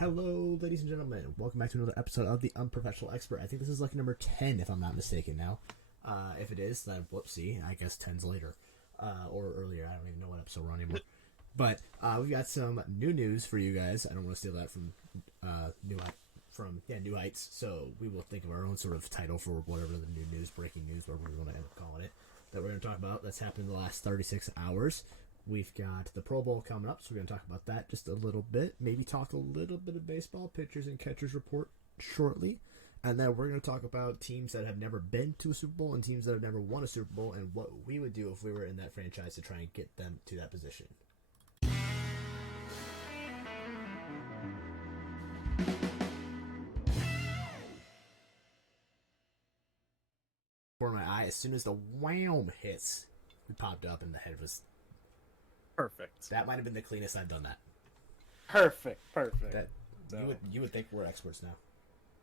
Hello, ladies and gentlemen. Welcome back to another episode of The Unprofessional Expert. I think this is like number 10, if I'm not mistaken now. If it is, then whoopsie. I guess 10's later. Or earlier. I don't even know what episode we're on anymore. But we've got some new news for you guys. I don't want to steal that from New Heights. So we will think of our own sort of title for whatever the new news, breaking news, whatever we want to end up calling it, that we're going to talk about. That's happened in the last 36 hours. We've got the Pro Bowl coming up, so we're going to talk about that just a little bit. Maybe talk a little bit of baseball, pitchers and catchers report shortly. And then we're going to talk about teams that have never been to a Super Bowl and teams that have never won a Super Bowl and what we would do if we were in that franchise to try and get them to that position. For my eye, as soon as the wham hits, it popped up and the head was... Perfect. That might have been the cleanest I've done that. Perfect. That you would think we're experts now.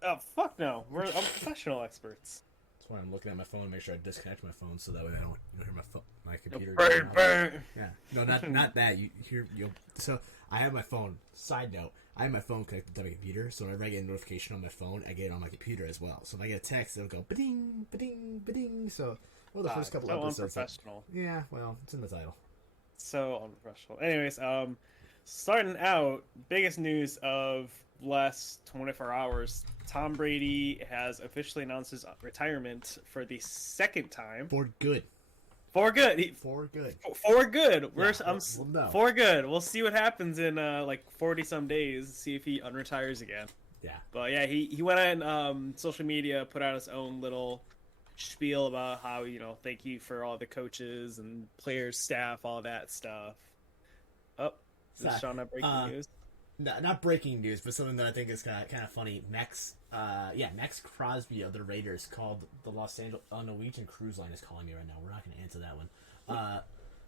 Oh fuck no, we're professional experts. That's why I'm looking at my phone to make sure I disconnect my phone so that way I don't hear my computer. Bang. Yeah, no, not that. You hear you. So I have my phone. Side note: I have my phone connected to my computer, so whenever I get a notification on my phone, I get it on my computer as well. So if I get a text, it'll go ba-ding, ba-ding, ba-ding. So the first couple episodes. Unprofessional. Yeah, well, it's in the title. So unprofessional. Anyways, starting out, biggest news of last 24 hours. Tom Brady has officially announced his retirement for the second time. For good. For good. We'll know. For good. We'll see what happens in like 40 some days. See if he unretires again. Yeah. But yeah, he went on social media, put out his own little spiel about how, thank you for all the coaches and players, staff, all that stuff. Oh, is Shawn not breaking news? No, not breaking news, but something that I think is kind of funny. Max Crosby of the Raiders called the Los Angeles Norwegian Cruise Line is calling me right now. We're not going to answer that one.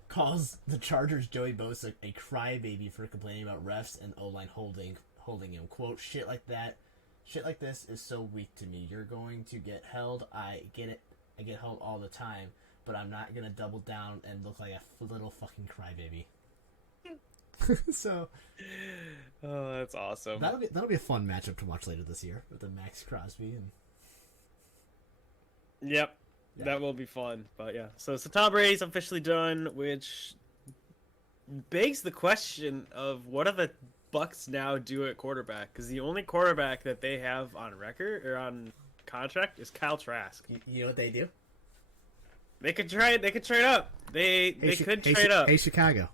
Calls the Chargers Joey Bosa a crybaby for complaining about refs and O-line holding him. Quote, shit like this is so weak to me. You're going to get held. I get it. I get held all the time, but I'm not going to double down and look like a little fucking crybaby. So, oh, that's awesome. That'll be a fun matchup to watch later this year with the Max Crosby and. Yep, yeah. That will be fun. But yeah, so Tom Brady's officially done, which begs the question of what do the Bucks now do at quarterback? Because the only quarterback that they have on record or on contract is Kyle Trask. You know what they do? They could try. They could trade up. They could trade up. Hey Chicago.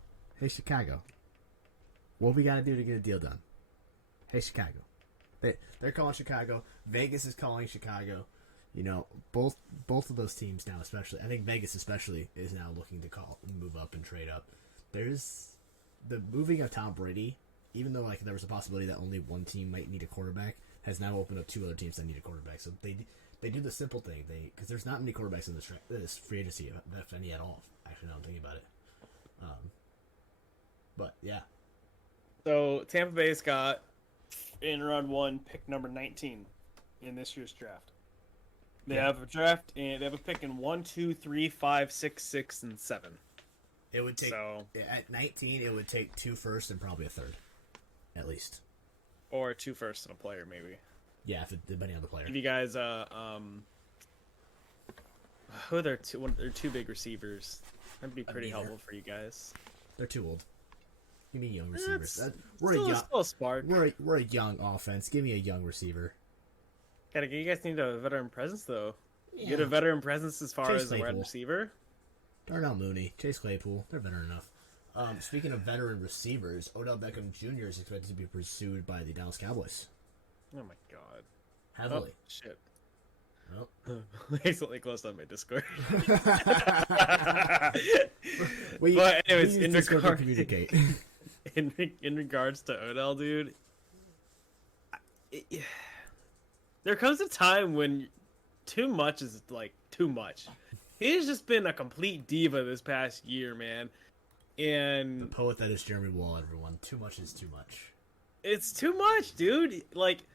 What we gotta do to get a deal done? Hey Chicago. They're calling Chicago. Vegas is calling Chicago. Both of those teams now, especially. I think Vegas especially is now looking to move up and trade up. There's the moving of Tom Brady. Even though there was a possibility that only one team might need a quarterback, has now opened up two other teams that need a quarterback. So they do the simple thing. Because there's not many quarterbacks in this free agency, if any at all. Actually, now I'm thinking about it. But yeah. So Tampa Bay's got in round 1 pick number 19 in this year's draft. They have a draft and they have a pick in 1, 2, 3, 5, 6, 6, and 7. It would take at 19. It would take 2 firsts and probably a third, at least, or 2 firsts and a player, maybe. Yeah, depending on the player. If you guys, who are their two big receivers? That'd be pretty helpful for you guys. They're too old. Give me young receivers. We're a young offense. Give me a young receiver. You guys need a veteran presence, though. Yeah. Get a veteran presence as far as a wide receiver. Darnell Mooney, Chase Claypool, they're veteran enough. Speaking of veteran receivers, Odell Beckham Jr. is expected to be pursued by the Dallas Cowboys. Oh my god. Heavily. Oh, shit. Oh. Recently closed on my Discord. But anyways, communicate. In regards to Odell, dude, there comes a time when too much is too much. He's just been a complete diva this past year, man. And the poet that is Jeremy Wall, everyone. Too much is too much. It's too much, dude. Listen,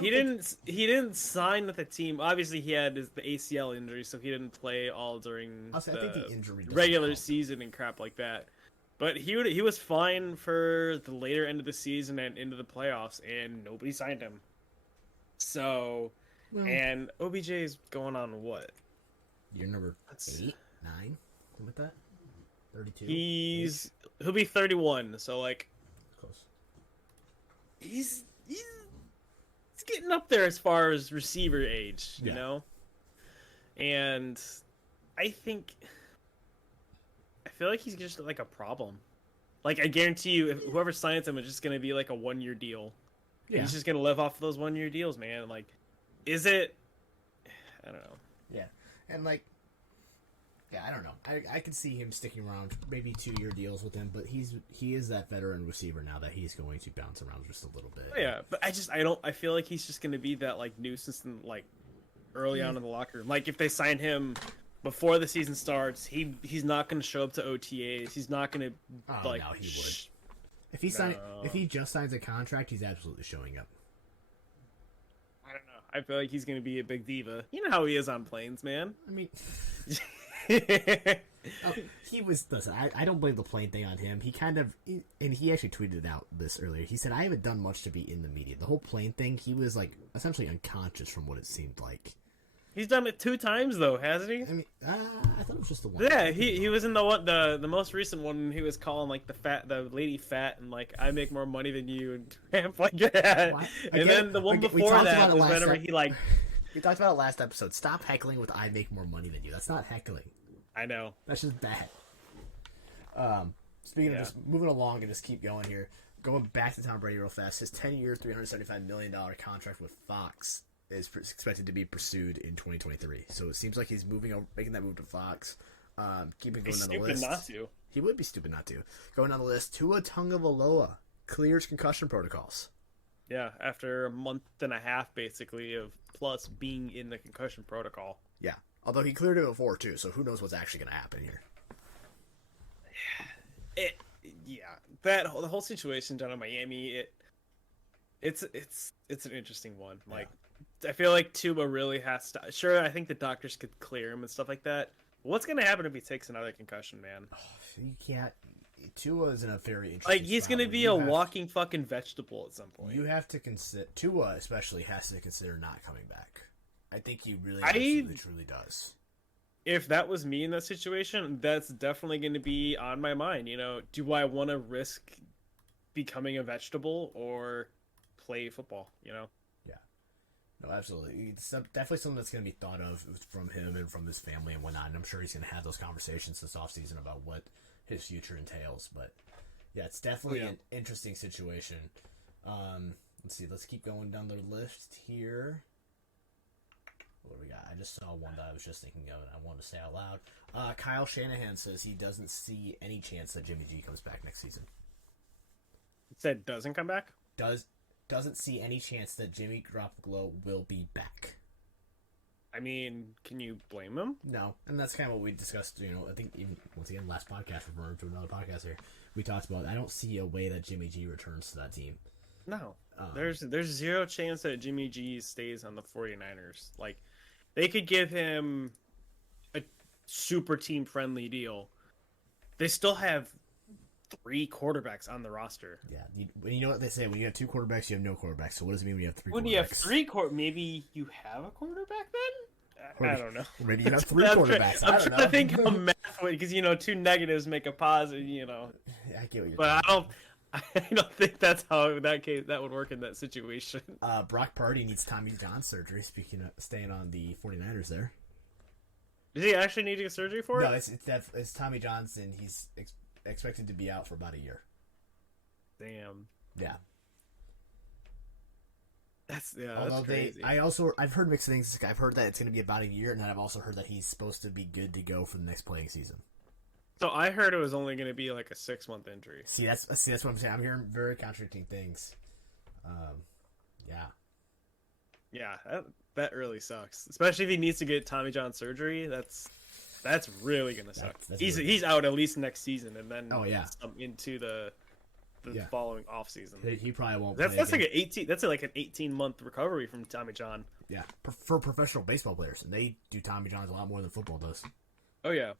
he didn't sign with the team. Obviously, he had the ACL injury, so he didn't play all during I think the injury regular season and crap like that. But he was fine for the later end of the season and into the playoffs, and nobody signed him. So, and OBJ is going on what? Year number 8, 9, something like that. 32. He'll be 31. So like, close. He's getting up there as far as receiver age, you know. And I feel like he's just like a problem. Like, I guarantee you, if whoever signs him is just going to be like a 1-year deal. Yeah. He's just going to live off of those 1-year deals, man. Like, is it? I don't know. Yeah. And, like, I don't know. I can see him sticking around, maybe 2-year deals with him, but he is that veteran receiver now that he's going to bounce around just a little bit. Oh, yeah, but I feel like he's just going to be that, like, nuisance in, like, early on in the locker room. Like, if they sign him before the season starts, he's not going to show up to OTAs. He's not going to no, he would. If he just signs a contract, he's absolutely showing up. I don't know. I feel like he's going to be a big diva. You know how he is on planes, man. I mean, he was. Listen, I don't blame the plane thing on him. He kind of, and he actually tweeted out this earlier. He said, "I haven't done much to be in the media." The whole plane thing, he was like essentially unconscious from what it seemed like. He's done it 2 times though, hasn't he? I mean, I thought it was just the one. Yeah, he was in the most recent one. He was calling like the lady fat and like, I make more money than you and crap like that. And then the one before that was whenever he like. We talked about it last episode. Stop heckling with "I make more money than you." That's not heckling. I know. That's just bad. Speaking of just moving along and just keep going here, going back to Tom Brady real fast. His 10-year, $375 million contract with Fox is expected to be pursued in 2023. So it seems like he's making that move to Fox. Keeping going on the list. Not to. He would be stupid not to. Going on the list, Tua Tagovailoa clears concussion protocols. Yeah, after a month and a half, basically, of plus being in the concussion protocol. Yeah, although he cleared it before, too, so who knows what's actually going to happen here. The whole situation down in Miami, it's an interesting one. Like, I feel like Tua really has to. Sure, I think the doctors could clear him and stuff like that. What's going to happen if he takes another concussion, man? You can't. Tua is in a very interesting like he's going to be a walking fucking vegetable at some point. You have to consider Tua, especially, has to consider not coming back. I think he really absolutely truly does. If that was me in that situation, that's definitely going to be on my mind. You know, do I want to risk becoming a vegetable or play football? You know. Yeah. No, absolutely. It's definitely something that's going to be thought of from him and from his family and whatnot. And I'm sure he's going to have those conversations this offseason about what his future entails. But yeah, it's definitely an interesting situation. Let's see. Let's keep going down the list here. What do we got? I just saw one that I was just thinking of and I wanted to say out loud. Kyle Shanahan says he doesn't see any chance that Jimmy G comes back next season. It said doesn't come back? Doesn't see any chance that Jimmy Garoppolo will be back. I mean, can you blame him? No, and that's kind of what we discussed. You know, I think even once again last podcast, referring to another podcast here, we talked about. I don't see a way that Jimmy G returns to that team. No, there's zero chance that Jimmy G stays on the 49ers. Like, they could give him a super team friendly deal. They still have 3 quarterbacks on the roster. Yeah, you know what they say: when you have 2 quarterbacks, you have no quarterbacks. So what does it mean when you have 3? When you have 3 maybe you have a quarterback then? I don't know. Maybe you have 3 quarterbacks. I'm trying to think of math because 2 negatives make a positive. I get what you're. But I don't think that's how that would work in that situation. Brock Purdy needs Tommy John surgery. Speaking of staying on the 49ers, there. Does he actually need to get surgery for it? No, it's Tommy Johnson. He's expected to be out for about a year. Damn. Yeah. That's crazy. I've heard mixed things. I've heard that it's going to be about a year, and then I've also heard that he's supposed to be good to go for the next playing season. So I heard it was only going to be like a 6-month injury. See, that's what I'm saying. I'm hearing very contradicting things. Yeah. Yeah, that really sucks. Especially if he needs to get Tommy John surgery. That's really gonna suck. He's out at least next season, and then into the following off season. He probably won't. That's like an 18-month recovery from Tommy John. Yeah, for professional baseball players, and they do Tommy Johns a lot more than football does. Oh yeah.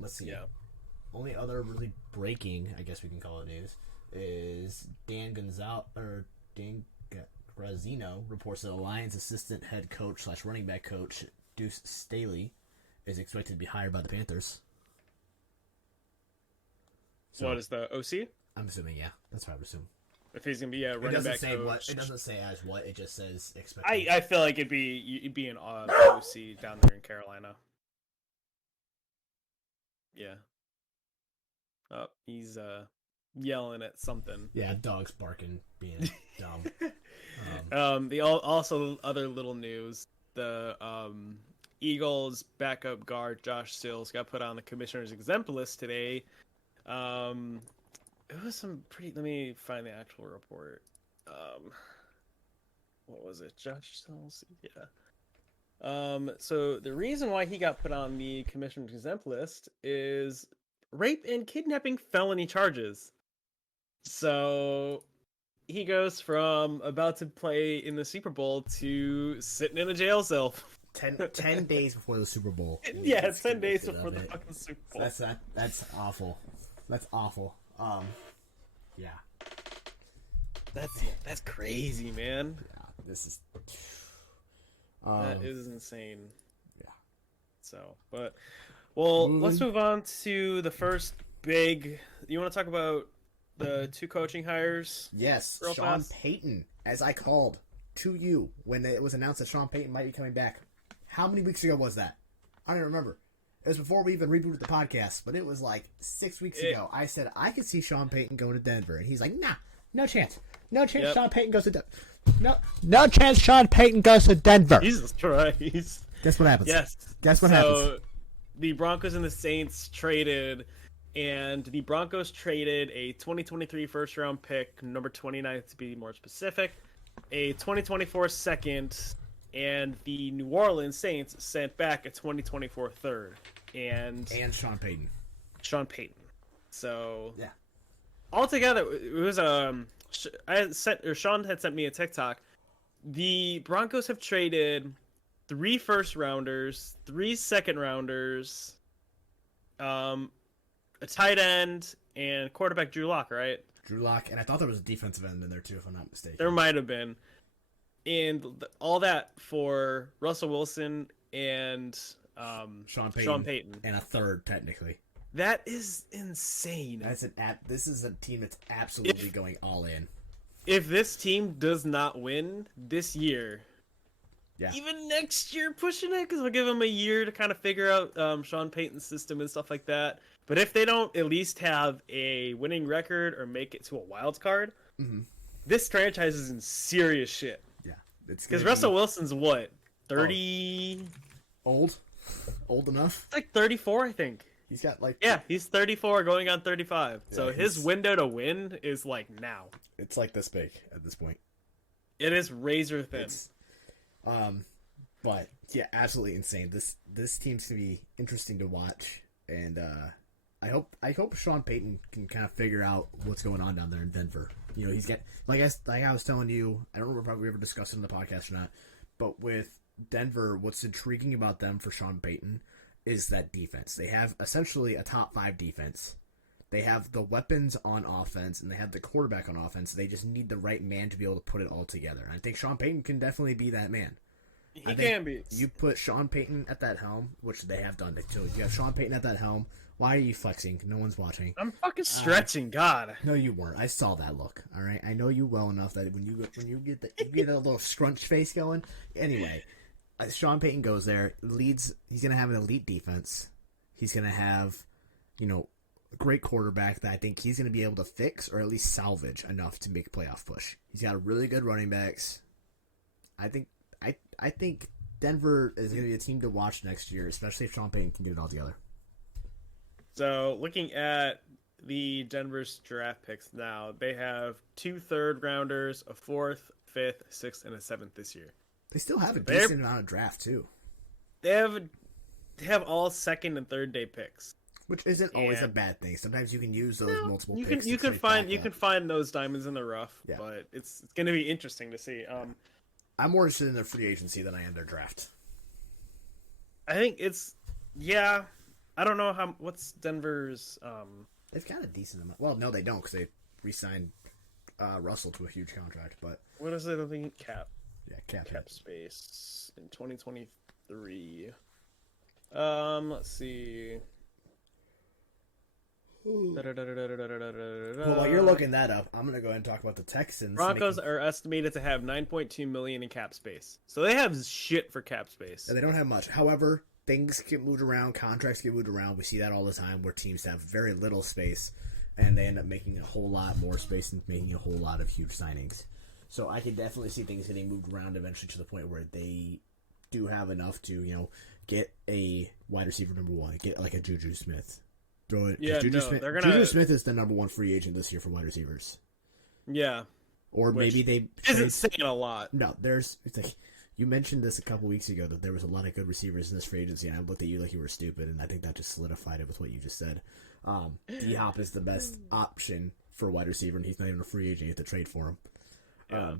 Let's see. Yeah. only other really breaking, I guess we can call it news, is Dan Grazzino reports that the Lions assistant head coach / running back coach Deuce Staley is expected to be hired by the Panthers. So, what is the OC? I'm assuming, yeah. That's what I would assume. If he's gonna be a running back coach, it doesn't say as what. It just says expected. I feel like it'd be an OC down there in Carolina. Yeah. Oh, he's yelling at something. Yeah, dog's barking, being dumb. The also other little news: the Eagles backup guard Josh Sills got put on the commissioner's exempt list today. It was some pretty. Let me find the actual report. What was it? Josh Sills? Yeah. So the reason why he got put on the commissioner's exempt list is rape and kidnapping felony charges. So he goes from about to play in the Super Bowl to sitting in a jail cell. 10 days before the Super Bowl. Yeah, 10 days before the fucking Super Bowl. That's awful. That's awful. Yeah. That's crazy, man. Yeah, this is. That is insane. Yeah. So, let's move on to the first big. You want to talk about the 2 coaching hires? Yes, Sean Payton, as I called to you when it was announced that Sean Payton might be coming back. How many weeks ago was that? I don't remember. It was before we even rebooted the podcast, but it was like 6 weeks ago. I said I could see Sean Payton going to Denver, and he's like, "Nah, no chance, no chance." Yep. Sean Payton goes to Denver. No chance. Sean Payton goes to Denver. Jesus Christ! Guess what happens? Yes. Guess what happens? So the Broncos and the Saints traded, and the Broncos traded a 2023 first round pick, number 29 to be more specific, a 2024 second. And the New Orleans Saints sent back a 2024 third. And Sean Payton. So yeah, altogether it was Sean had sent me a TikTok. The Broncos have traded 3 first rounders, 3 second rounders, a tight end, and quarterback Drew Lock, right? Drew Lock, and I thought there was a defensive end in there too, if I'm not mistaken. There might have been. And all that for Russell Wilson and Sean Payton. And a third, technically. That is insane. This is a team that's absolutely going all in. If this team does not win this year, yeah, even next year pushing it, because we'll give them a year to kind of figure out Sean Payton's system and stuff like that. But if they don't at least have a winning record or make it to a wild card, this franchise is in serious shit. Because Russell Wilson's what? 30? Old enough? It's like 34, I think. He's got like... Yeah, he's 34 going on 35. Yeah, so his window to win is like now. It's like this big at this point. It is razor thin. But yeah, absolutely insane. This team's gonna be interesting to watch, and I hope Sean Payton can kind of figure out what's going on down there in Denver. You know, he's got like I was telling you, I don't remember if we ever discussed it in the podcast or not, but with Denver, what's intriguing about them for Sean Payton is that defense. They have essentially a top 5 defense. They have the weapons on offense, and they have the quarterback on offense. They just need the right man to be able to put it all together. And I think Sean Payton can definitely be that man. He can be. You put Sean Payton at that helm, which they have done. So you have Sean Payton at that helm. Why are you flexing? No one's watching. I'm fucking stretching, God. No, you weren't. I saw that look. All right, I know you well enough that when you get a little scrunch face going. Anyway, Sean Payton goes there, leads. He's gonna have an elite defense. He's gonna have, a great quarterback that I think he's gonna be able to fix or at least salvage enough to make a playoff push. He's got really good running backs. I think Denver is gonna be a team to watch next year, especially if Sean Payton can get it all together. So, looking at the Denver's draft picks now, they have 2 third-rounders, a 4th, 5th, 6th, and a 7th this year. They still have a decent amount of draft, too. They have all 2nd and 3rd day picks. Which isn't always a bad thing. Sometimes you can use those multiple picks. You can find those diamonds in the rough, but it's going to be interesting to see. I'm more interested in their free agency than I am their draft. I think I don't know what's Denver's. They've got a decent amount. Well, no, they don't because they re-signed Russell to a huge contract. But what is it? I think cap. Yeah, cap space in 2023. Let's see. Well, while you're looking that up, I'm gonna go ahead and talk about the Texans. Broncos are estimated to have 9.2 million in cap space, so they have shit for cap space. They don't have much. However, things get moved around, contracts get moved around. We see that all the time, where teams have very little space, and they end up making a whole lot more space and making a whole lot of huge signings. So I can definitely see things getting moved around eventually to the point where they do have enough to, get a wide receiver number one, get like a Juju Smith. Throw it. Yeah, Juju Smith is the number one free agent this year for wide receivers. Yeah. Or maybe they isn't saying a lot. No, it's like you mentioned this a couple weeks ago that there was a lot of good receivers in this free agency, and I looked at you like you were stupid, and I think that just solidified it with what you just said. D-Hop is the best option for a wide receiver, and he's not even a free agent. You have to trade for him. Yeah.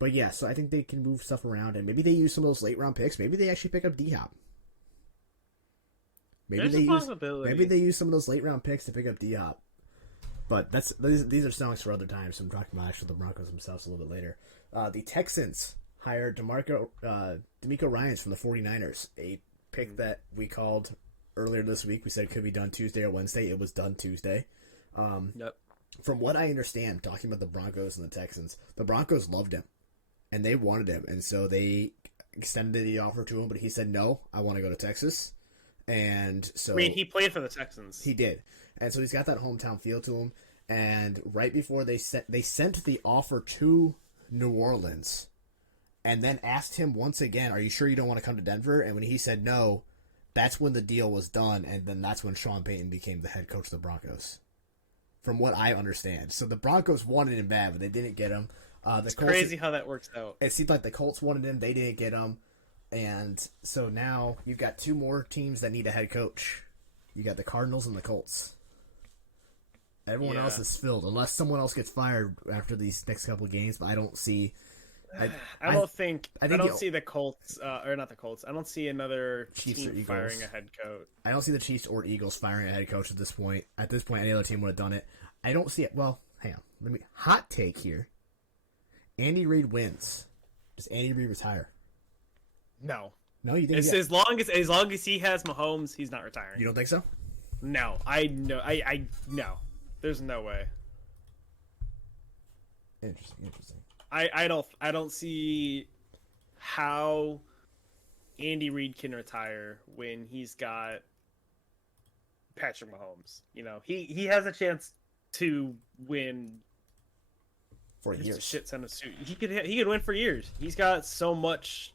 But yeah, so I think they can move stuff around, and maybe they use some of those late round picks. Maybe they actually pick up D-Hop. Maybe they use some of those late round picks to pick up D-Hop. But these are songs for other times, so I'm talking about actually the Broncos themselves a little bit later. The Texans hired DeMeco Ryans from the 49ers, a pick that we called earlier this week. We said it could be done Tuesday or Wednesday. It was done Tuesday. Yep. From what I understand, talking about the Broncos and the Texans, the Broncos loved him, and they wanted him, and so they extended the offer to him, but he said, no, I want to go to Texas. And so he played for the Texans. He did. And so he's got that hometown feel to him. And right before they sent the offer to New Orleans and then asked him once again, are you sure you don't want to come to Denver? And when he said no, that's when the deal was done, and then that's when Sean Payton became the head coach of the Broncos. From what I understand. So the Broncos wanted him bad, but they didn't get him. It's crazy how that works out. It seemed like the Colts wanted him, they didn't get him. And so now you've got two more teams that need a head coach. You got the Cardinals and the Colts. Everyone else is filled, unless someone else gets fired after these next couple of games. But I don't see. I don't see the Colts, or not the Colts. I don't see another Chiefs team firing a head coach. I don't see the Chiefs or Eagles firing a head coach at this point. At this point, any other team would have done it. I don't see it. Well, hang on. Hot take here. Andy Reid wins. Does Andy Reid retire? No, you think as long as he has Mahomes, he's not retiring. You don't think so? No, no. There's no way. Interesting. I don't see how Andy Reid can retire when he's got Patrick Mahomes. He has a chance to win for years. Shit ton of suit. He could win for years. He's got so much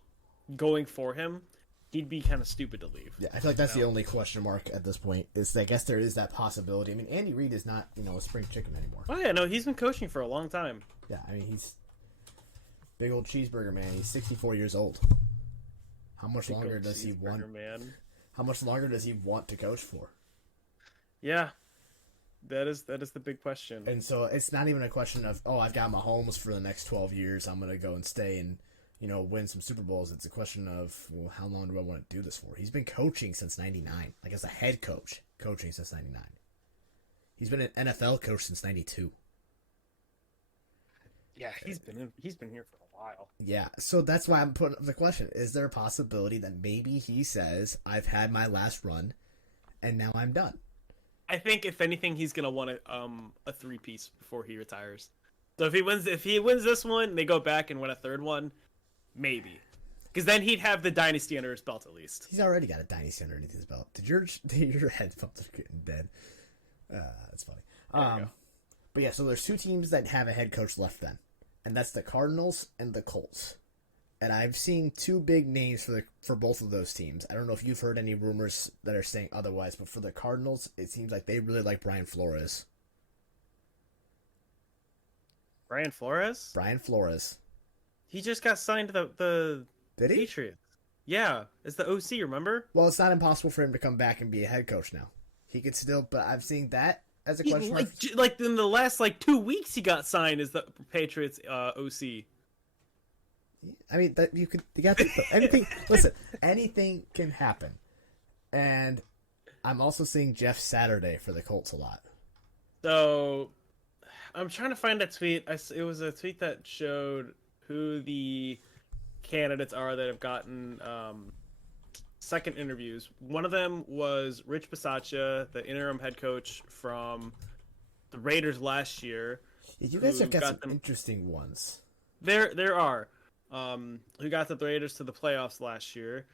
going for him, he'd be kind of stupid to leave. Yeah, I feel like that's the only question mark at this point. I guess there is that possibility. I mean, Andy Reid is not, a spring chicken anymore. Oh yeah, no, he's been coaching for a long time. Yeah, I mean, he's big old cheeseburger man. He's 64 years old. How much longer does he want? Man. How much longer does he want to coach for? Yeah, that is the big question. And so it's not even a question of, I've got Mahomes for the next 12 years. I'm gonna go and stay and win some Super Bowls. It's a question of, well, how long do I want to do this for? He's been coaching since 99. Like, as a head coach, coaching since 99. He's been an NFL coach since 92. Yeah, he's been here for a while. Yeah, so that's why I'm putting up the question. Is there a possibility that maybe he says, I've had my last run, and now I'm done? I think, if anything, he's going to want a three-piece before he retires. So if he wins this one, they go back and win a third one, maybe, because then he'd have the dynasty under his belt at least. He's already got a dynasty underneath his belt. Did your headphones are getting dead? That's funny. But yeah, so there's two teams that have a head coach left then, and that's the Cardinals and the Colts. And I've seen two big names for both of those teams. I don't know if you've heard any rumors that are saying otherwise, but for the Cardinals, it seems like they really like Brian Flores. Brian Flores? Brian Flores. He just got signed to the Did he? Patriots. Yeah, it's the OC, remember? Well, it's not impossible for him to come back and be a head coach now. He could still, but I've seen that as a question. Like in the last 2 weeks, he got signed as the Patriots OC. I mean, you got anything. Listen, anything can happen, and I'm also seeing Jeff Saturday for the Colts a lot. So I'm trying to find a tweet. It was a tweet that showed who the candidates are that have gotten second interviews. One of them was Rich Bisaccia, the interim head coach from the Raiders last year. Yeah, you guys have got some interesting ones. There are. Who got the Raiders to the playoffs last year.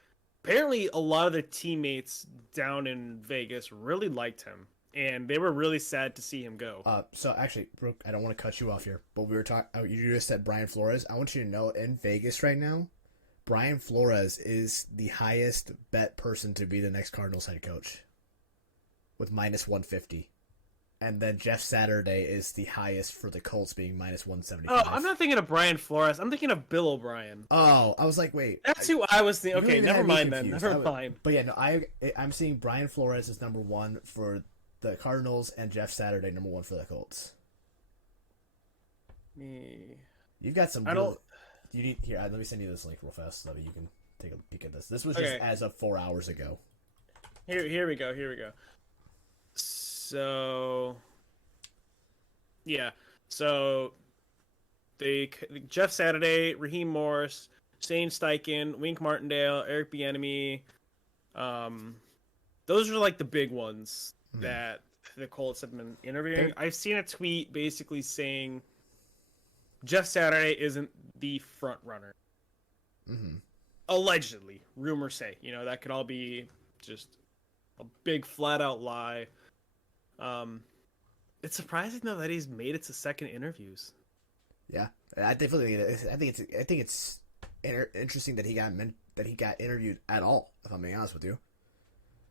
Apparently, a lot of their teammates down in Vegas really liked him, and they were really sad to see him go. So actually, Brooke, I don't want to cut you off here, but we were talking. You just said Brian Flores. I want you to know, in Vegas right now, Brian Flores is the highest bet person to be the next Cardinals head coach, with -150. And then Jeff Saturday is the highest for the Colts, being -175. Oh, I'm not thinking of Brian Flores. I'm thinking of Bill O'Brien. Oh, I was like, wait. That's who I was thinking. Okay, never mind then. Never mind. But yeah, no, I'm seeing Brian Flores as number 1 for the Cardinals and Jeff Saturday number 1 for the Colts. You've got some. You need here. Let me send you this link real fast so that you can take a peek at this. This was just as of 4 hours ago. Here we go. So, yeah. So, Jeff Saturday, Raheem Morris, Shane Steichen, Wink Martindale, Eric Bieniemy. Those are like the big ones that the Colts have been interviewing. I've seen a tweet basically saying Jeff Saturday isn't the front runner. Mm-hmm. Allegedly, rumors say. That could all be just a big flat out lie. It's surprising though that he's made it to second interviews. Yeah, I definitely think it's interesting that he got interviewed at all. If I'm being honest with you,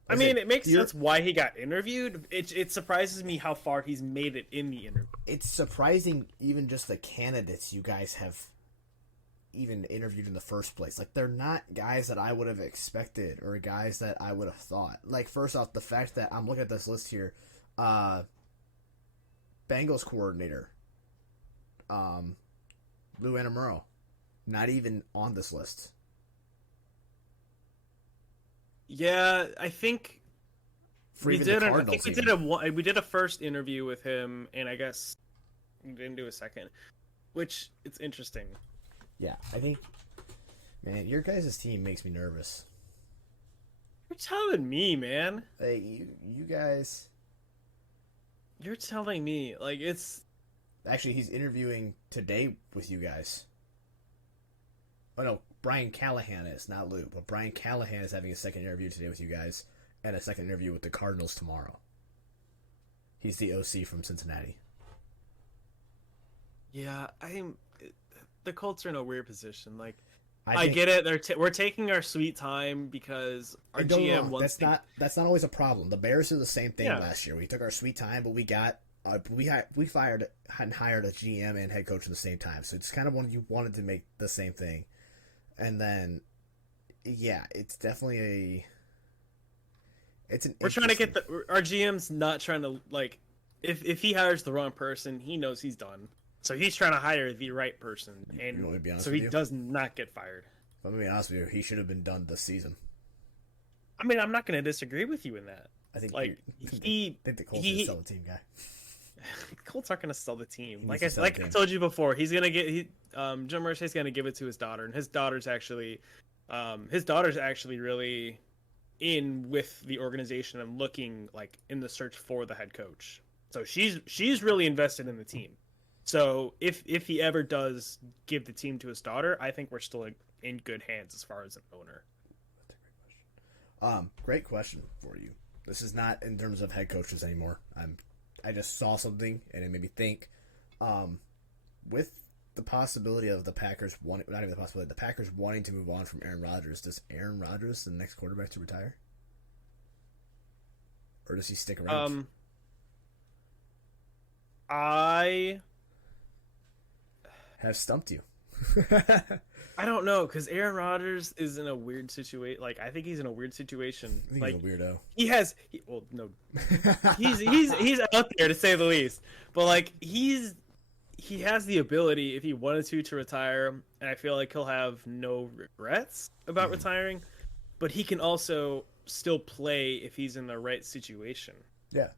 I mean, it makes sense why he got interviewed. It surprises me how far he's made it in the interview. It's surprising, even just the candidates you guys have even interviewed in the first place. Like, they're not guys that I would have expected or guys that I would have thought. Like, first off, the fact that I'm looking at this list here. Bengals coordinator, Lou Anamuro, not even on this list. Yeah, I think we did. I think we did a first interview with him, and I guess we didn't do a second, which it's interesting. Yeah, I think, man, your guys' team makes me nervous. You're telling me, man. Hey, you guys. You're telling me, like, it's... Actually, he's interviewing today with you guys. Oh, no, Brian Callahan is, not Lou. But Brian Callahan is having a second interview today with you guys, and a second interview with the Cardinals tomorrow. He's the OC from Cincinnati. Yeah, the Colts are in a weird position. Like, I get it. We're taking our sweet time because our GM wants. That's not always a problem. The Bears did the same thing last year. We took our sweet time, but we fired and hired a GM and head coach at the same time. So it's kind of when you wanted to make the same thing, and then it's definitely we're trying to get our GM's not trying to, like, if he hires the wrong person, he knows he's done. So he's trying to hire the right person, and so he does not get fired. Let me be honest with you, he should have been done this season. I mean, I'm not going to disagree with you in that. I think like the Colts should sell the team, guy. Colts aren't going to sell the team. Like I told you before, he's going to get Jim Irsay's going to give it to his daughter, and his daughter's actually really in with the organization and looking like in the search for the head coach. So she's really invested in the team. So if he ever does give the team to his daughter, I think we're still in good hands as far as an owner. Great question for you. This is not in terms of head coaches anymore. I just saw something and it made me think. With the possibility of the Packers the Packers wanting to move on from Aaron Rodgers, does Aaron Rodgers the next quarterback to retire, or does he stick around? I have stumped you. I don't know, because Aaron Rodgers is in a weird situation. Like, I think he's in a weird situation. I think like, he's a weirdo. He's out there to say the least. But like, he has the ability, if he wanted to retire, and I feel like he'll have no regrets about retiring. But he can also still play if he's in the right situation. Yeah.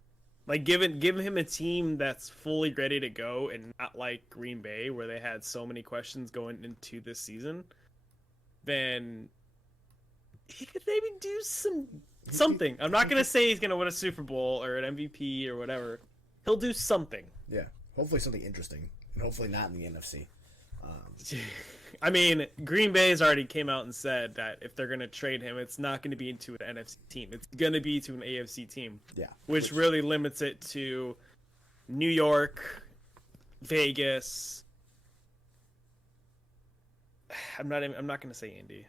Like give him a team that's fully ready to go and not like Green Bay where they had so many questions going into this season, then he could maybe do something. I'm not gonna say he's gonna win a Super Bowl or an MVP or whatever. He'll do something. Yeah. Hopefully something interesting, and hopefully not in the NFC. I mean, Green Bay's already came out and said that if they're gonna trade him, it's not gonna be into an NFC team. It's gonna be to an AFC team. Yeah. Which really limits it to New York, Vegas. I'm not gonna say Indy.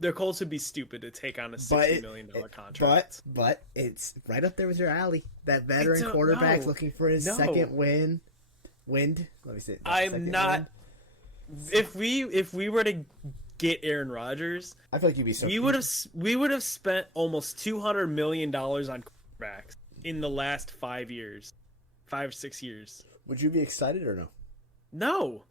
The Colts would be stupid to take on a $60 million contract. But it's right up there with your alley. That veteran quarterback looking for his second wind. Let me see. I'm not. If we were to get Aaron Rodgers, I feel like you'd be so. We would have spent almost $200 million on quarterbacks in the last 5 years, 6 years. Would you be excited or no? No.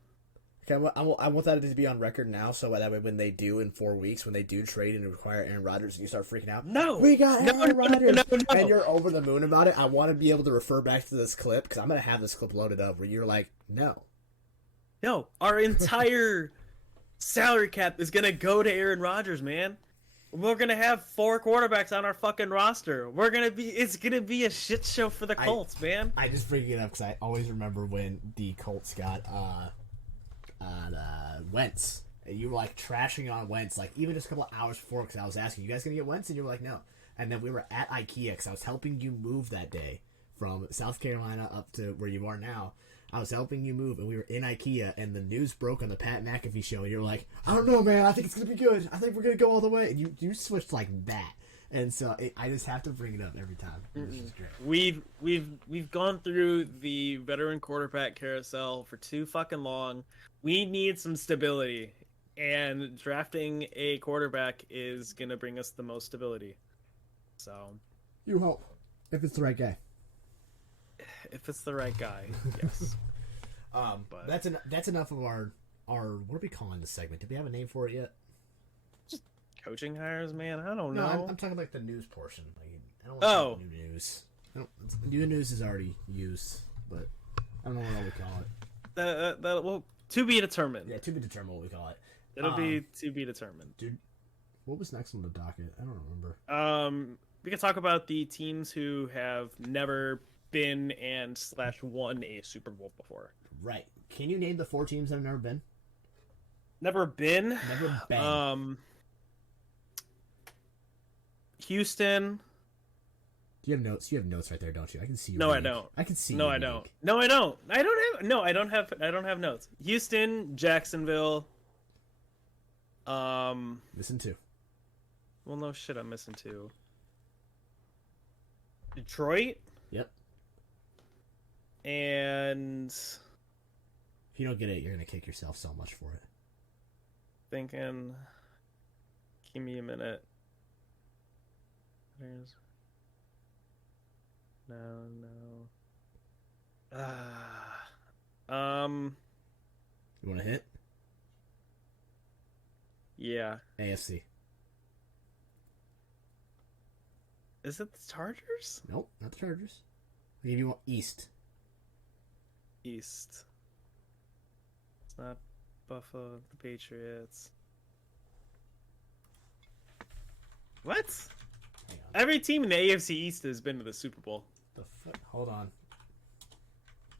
Okay, I want that to be on record now, so that way when they do in 4 weeks, when they do trade and require Aaron Rodgers, and you start freaking out. No, we got Aaron Rodgers, no. And you're over the moon about it. I want to be able to refer back to this clip because I'm gonna have this clip loaded up where you're like, no. No, our entire salary cap is gonna go to Aaron Rodgers, man. We're gonna have 4 quarterbacks on our fucking roster. It's gonna be a shit show for the Colts, man. I just bring it up because I always remember when the Colts got Wentz. And you were like trashing on Wentz, like even just a couple of hours before, because I was asking, you guys gonna get Wentz? And you were like, no. And then we were at IKEA because I was helping you move that day from South Carolina up to where you are now. I was helping you move, and we were in IKEA, and the news broke on the Pat McAfee show, and you were like, I don't know, man, I think it's going to be good. I think we're going to go all the way. And you switched like that. And so I just have to bring it up every time. Which is great. We've gone through the veteran quarterback carousel for too fucking long. We need some stability, and drafting a quarterback is going to bring us the most stability. So, you hope, if it's the right guy. If it's the right guy, yes. But that's enough of our what are we calling this segment? Did we have a name for it yet? Just coaching hires, man. I don't know. I'm talking like the news portion. Like, I don't want new news. New news is already used, but I don't know what we call it. That well, to be determined. Yeah, to be determined what we call it. It'll be to be determined. Dude, what was next on the docket? I don't remember. We can talk about the teams who have never been and / won a Super Bowl before. Right. Can you name the 4 teams that have never been? Never been? Never been. Houston. Do you have notes? You have notes right there, don't you? I can see your No, league. I don't. I can see No, your I league. don't. No, I don't. I don't have notes. Houston, Jacksonville. Missing 2. Well, no shit, I'm missing 2. Detroit? Yep. And if you don't get it, you're gonna kick yourself so much for it. Thinking, give me a minute. There's no. You want to hit? Yeah. AFC. Is it the Chargers? Nope, not the Chargers. I'll give you East. East. It's not Buffalo, the Patriots. What? Hang on. Every team in the AFC East has been to the Super Bowl. The fuck? Hold on.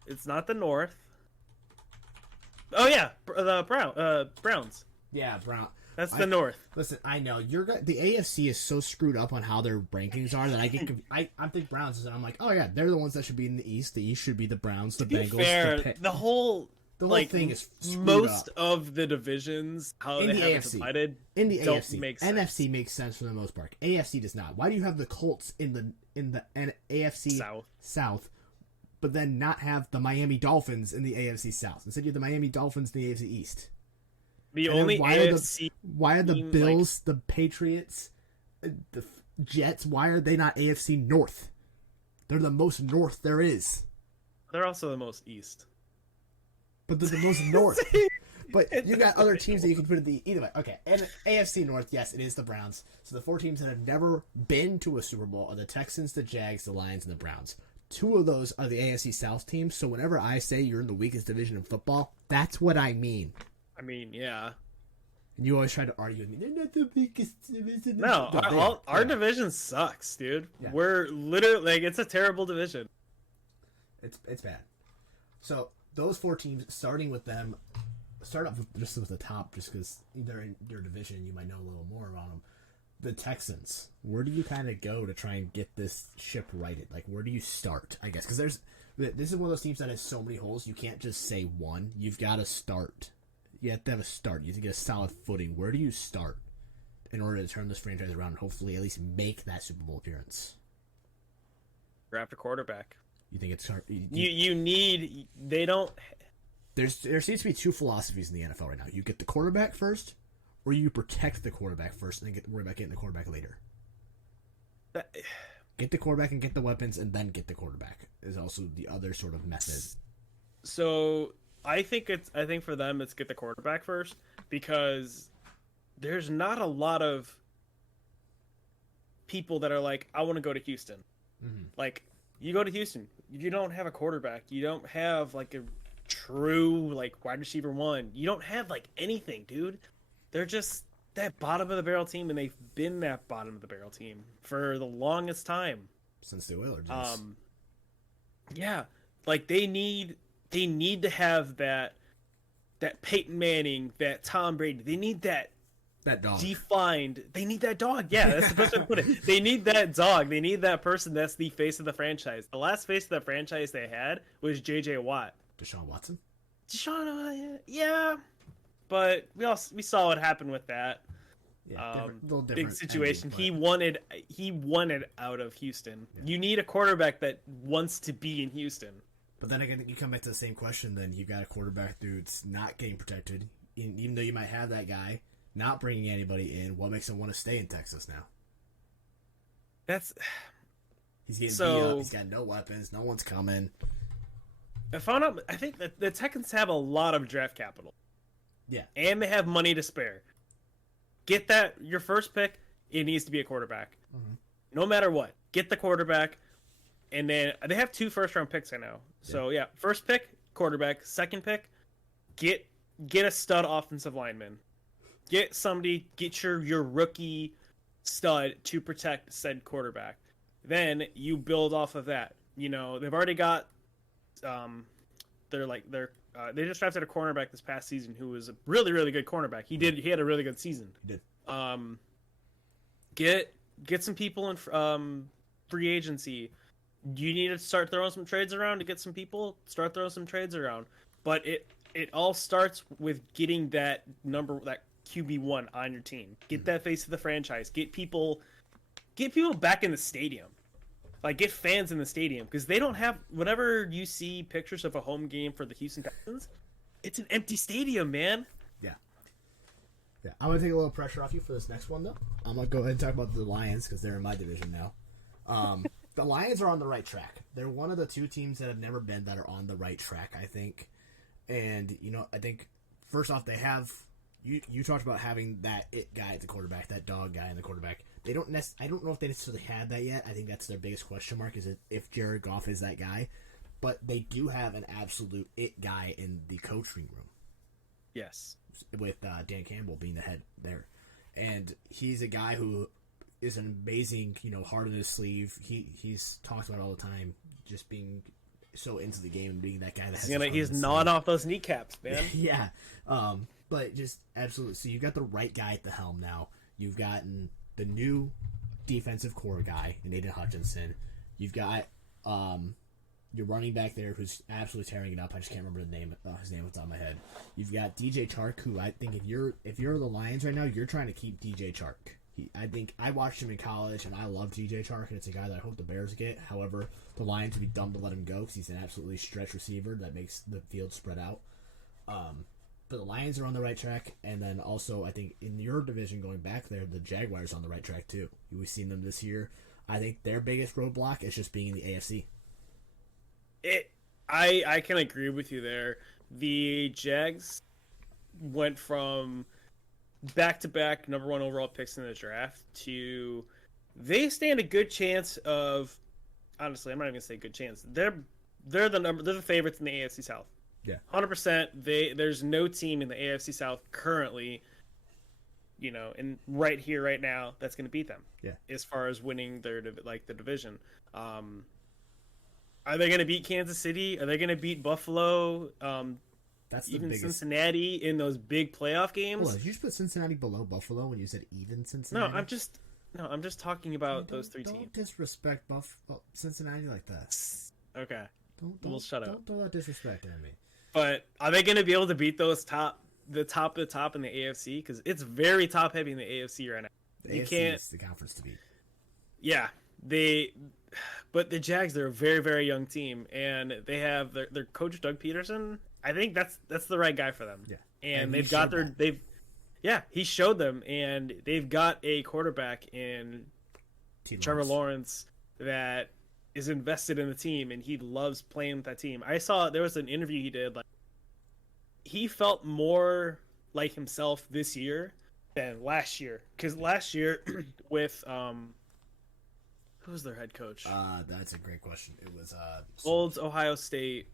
It's not the North. Oh yeah, the Browns. Yeah, Brown. That's the North. Listen, I know the AFC is so screwed up on how their rankings are that I get. I think Browns is. I'm like, oh yeah, they're the ones that should be in the East. The East should be the Browns, the Bengals. To be fair, the whole thing is most up. of the divisions how in they the have AFC. it divided In the don't AFC, make sense. NFC makes sense for the most part. AFC does not. Why do you have the Colts in the AFC South, but then not have the Miami Dolphins in the AFC South? Instead, you have the Miami Dolphins in the AFC East. The And only why AFC why are the team, Bills, the Patriots, the Jets? Why are they not AFC North? They're the most North there is. they're also the most East. But they're the most North. But you got other teams that you can put in the either way. Okay, and AFC North, yes, it is the Browns. So the 4 teams that have never been to a Super Bowl are the Texans, the Jags, the Lions, and the Browns. 2 of those are the AFC South teams. So whenever I say you're in the weakest division in football, that's what I mean. I mean, yeah. And you always try to argue with me. They're not the weakest division. No, our division sucks, dude. Yeah. We're literally it's a terrible division. It's bad. So those 4 teams, starting with them, start off just with the top, just because they're in your division, you might know a little more about them. The Texans. Where do you kind of go to try and get this ship righted? Like, where do you start? I guess because this is one of those teams that has so many holes. You can't just say one. You've got to start. You have to have a start. You have to get a solid footing. Where do you start in order to turn this franchise around and hopefully at least make that Super Bowl appearance? Draft a quarterback. You think it's hard? You need. They don't. There seems to be 2 philosophies in the NFL right now. You get the quarterback first, or you protect the quarterback first and then worry about getting the quarterback later. Get the quarterback and get the weapons, and then get the quarterback is also the other sort of method. So I think for them it's get the quarterback first, because there's not a lot of people that are like, I want to go to Houston. Mm-hmm. Like, you go to Houston, you don't have a quarterback, you don't have like a true like wide receiver 1, you don't have like anything, dude. They're just that bottom of the barrel team, and they've been that bottom of the barrel team for the longest time Since the Oilers days. Yeah, like they need to have that Peyton Manning, that Tom Brady. They need that dog defined. They need that dog. Yeah, that's the best way to put it. They need that dog. They need that person that's the face of the franchise. The last face of the franchise they had was J.J. Watt. Deshaun Watson. Yeah, but we saw what happened with that. Yeah, little big different situation. ending, He wanted out of Houston. Yeah. You need a quarterback that wants to be in Houston. But then again, you come back to the same question. Then you got a quarterback that's not getting protected, even though you might have that guy, not bringing anybody in. What makes him want to stay in Texas now? He's getting beat up. He's got no weapons. No one's coming. I think that the Texans have a lot of draft capital. Yeah, and they have money to spare. Get that your first pick. It needs to be a quarterback. Mm-hmm. No matter what, get the quarterback, and then they have 2 first-round picks right now. Yeah. So yeah, first pick quarterback, second pick, get a stud offensive lineman, get your rookie stud to protect said quarterback. Then you build off of that. You know they've already got, they just drafted a cornerback this past season who was a really, really good cornerback. He had a really good season. He did. Get some people in free agency. You need to start throwing some trades around to get some people. Start throwing some trades around. But it all starts with getting that QB1 on your team. Get that face of the franchise. Get people back in the stadium. Like, get fans in the stadium, because they don't have. Whenever you see pictures of a home game for the Houston Texans, it's an empty stadium, man. Yeah. I'm gonna take a little pressure off you for this next one, though. I'm gonna go ahead and talk about the Lions because they're in my division now. The Lions are on the right track. They're one of the 2 teams that have never been that are on the right track, I think. And I think first off, they have. You talked about having that it guy at the quarterback, that dog guy in the quarterback. I don't know if they necessarily had that yet. I think that's their biggest question mark is if Jared Goff is that guy. But they do have an absolute it guy in the coaching room. Yes. With Dan Campbell being the head there. And he's a guy who is an amazing, heart in his sleeve. He's talked about all the time, just being so into the game and being that guy that has he's gnawing off those kneecaps, man. Yeah. But just absolutely. So you've got the right guy at the helm now. You've gotten the new defensive core guy in Aiden Hutchinson. You've got your running back there who's absolutely tearing it up. I just can't remember his name off the top of my head. You've got DJ Chark, who I think if you're the Lions right now, you're trying to keep DJ Chark. I think I watched him in college, and I love DJ Chark, and it's a guy that I hope the Bears get. However, the Lions would be dumb to let him go because he's an absolutely stretch receiver that makes the field spread out. But the Lions are on the right track, and then also I think in your division going back there, the Jaguars are on the right track too. We've seen them this year. I think their biggest roadblock is just being in the AFC. I can agree with you there. The Jags, went from back-to-back number 1 overall picks in the draft to they stand a good chance of. Honestly, I'm not even gonna say good chance. They're the favorites in the AFC South. Yeah, 100%. There's no team in the AFC South currently, and right here, right now, that's going to beat them. Yeah. As far as winning the division, are they going to beat Kansas City? Are they going to beat Buffalo? That's even biggest... Cincinnati in those big playoff games. Hold on, did you just put Cincinnati below Buffalo when you said even Cincinnati? No, I'm just talking about those 3 teams. Don't disrespect Cincinnati like that. Okay. Don't shut up. Don't let disrespect at me. But are they going to be able to beat those the top in the AFC? Because it's very top heavy in the AFC right now. The AFC is the conference to beat. Yeah, but the Jags, they're a very, very young team, and they have their coach Doug Peterson. I think that's the right guy for them. Yeah, and he showed them, and they've got a quarterback in Trevor Lawrence that is invested in the team, and he loves playing with that team. I saw there was an interview he did, like he felt more like himself this year than last year, because last year with who was their head coach? That's a great question. It was old Ohio State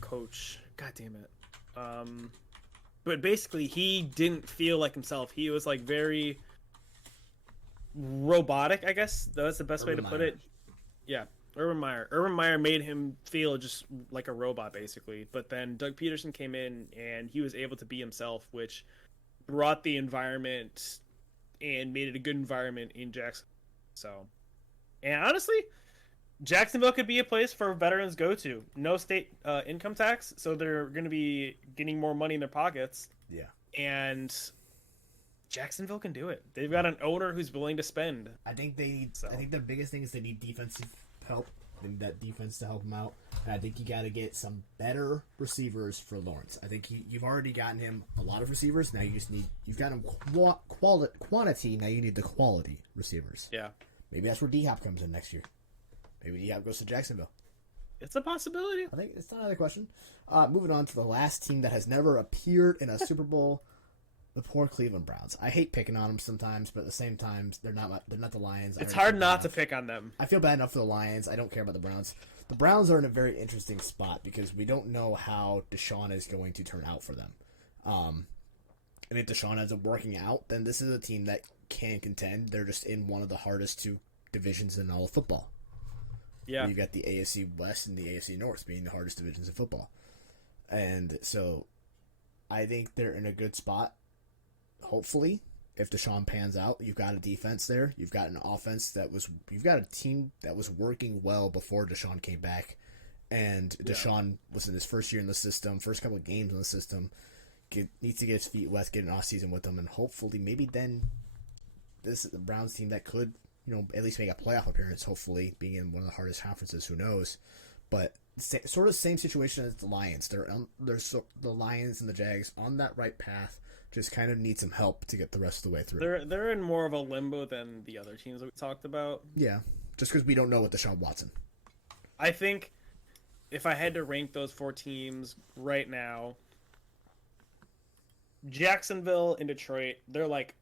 coach. God damn it. But basically he didn't feel like himself. He was like very robotic, I guess that's the best way to put it. Yeah, Urban Meyer. Urban Meyer made him feel just like a robot, basically. But then Doug Peterson came in, and he was able to be himself, which brought the environment and made it a good environment in Jacksonville. So, and honestly, Jacksonville could be a place for veterans go to. No state income tax, so they're going to be getting more money in their pockets. Yeah. And Jacksonville can do it. They've got an owner who's willing to spend. I think the biggest thing is they need defensive help. I think that defense to help them out. And I think you got to get some better receivers for Lawrence. I think you've already gotten him a lot of receivers. Now you've got him quantity. Now you need the quality receivers. Yeah. Maybe that's where D-Hop comes in next year. Maybe D-Hop goes to Jacksonville. It's a possibility. I think it's not another question. Moving on to the last team that has never appeared in a Super Bowl. The poor Cleveland Browns. I hate picking on them sometimes, but at the same time, they're not the Lions. It's hard not to pick on them. I feel bad enough for the Lions. I don't care about the Browns. The Browns are in a very interesting spot because we don't know how Deshaun is going to turn out for them. And if Deshaun ends up working out, then this is a team that can contend. They're just in one of the hardest 2 divisions in all of football. Yeah. You've got the AFC West and the AFC North being the hardest divisions in football. And so I think they're in a good spot. Hopefully, if Deshaun pans out, you've got a defense there. You've got an offense you've got a team that was working well before Deshaun came back. And Deshaun was in his first year in the system, first couple of games in the system. Needs to get his feet wet, get an off season with them, and hopefully maybe then this is the Browns team that could, at least make a playoff appearance, hopefully, being in one of the hardest conferences, who knows. But sort of same situation as the Lions. The Lions and the Jags on that right path. Just kind of need some help to get the rest of the way through. They're in more of a limbo than the other teams that we talked about. Yeah, just because we don't know with Deshaun Watson. I think if I had to rank those 4 teams right now, Jacksonville and Detroit, they're neck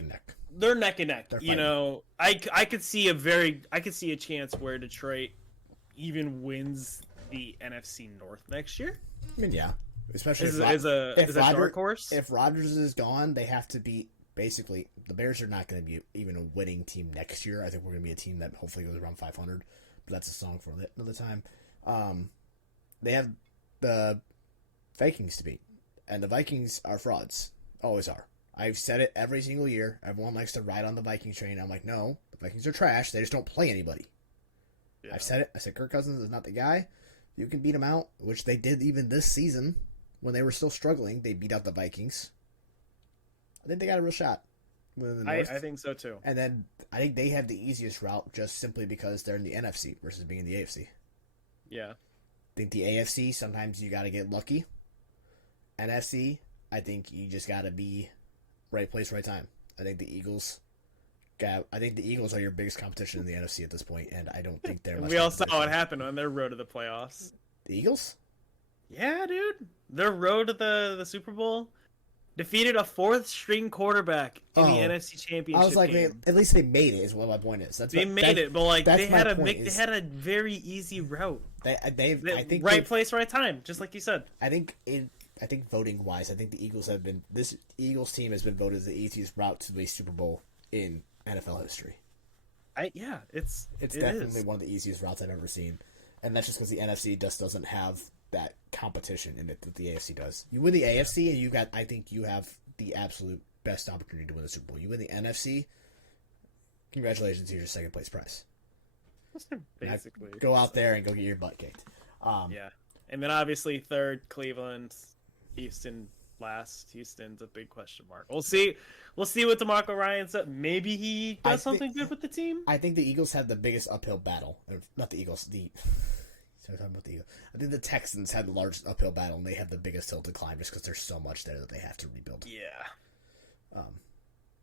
and neck. They're neck and neck. I could see a chance where Detroit even wins the NFC North next year. I mean, yeah. Especially if dark horse. If Rodgers is gone, they have to beat. Basically, the Bears are not going to be even a winning team next year. I think we're going to be a team that hopefully goes around 500. But that's a song for another time. They have the Vikings to beat, and the Vikings are frauds. Always are. I've said it every single year. Everyone likes to ride on the Vikings train. I'm like, no, the Vikings are trash. They just don't play anybody. Yeah. I've said it. I said Kirk Cousins is not the guy. You can beat him out, which they did even this season. When they were still struggling, they beat out the Vikings. I think they got a real shot. I think so too. And then I think they have the easiest route just simply because they're in the NFC versus being in the AFC. Yeah. I think the AFC, sometimes you got to get lucky. NFC, I think you just got to be right place, right time. I think the Eagles are your biggest competition in the NFC at this point, and I don't think they're much We all saw what happened on their road to the playoffs. The Eagles? Yeah, dude. Their road to the Super Bowl defeated a fourth string quarterback in the NFC Championship I was like, game. at least they made it. Is what my point is. They made it, but like they had they had a very easy route. I think right place, right time, just like you said. I think voting wise, I think the Eagles this Eagles team has been voted the easiest route to the Super Bowl in NFL history. It's definitely one of the easiest routes I've ever seen, and that's just because the NFC just doesn't have that competition in it that the AFC does. You win the AFC, and I think you have the absolute best opportunity to win the Super Bowl. You win the NFC, congratulations, here's your second place prize. Basically, now go out there and go get your butt kicked. Yeah, and then obviously third, Cleveland, Houston last. Houston's a big question mark. We'll see what DeMarco Ryan said. Maybe he does something good with the team. I think the Eagles have the biggest uphill battle. Not the Eagles. Sorry, talking about the Eagles. I think the Texans had the largest uphill battle, and they have the biggest hill to climb just because there's so much there that they have to rebuild. Yeah.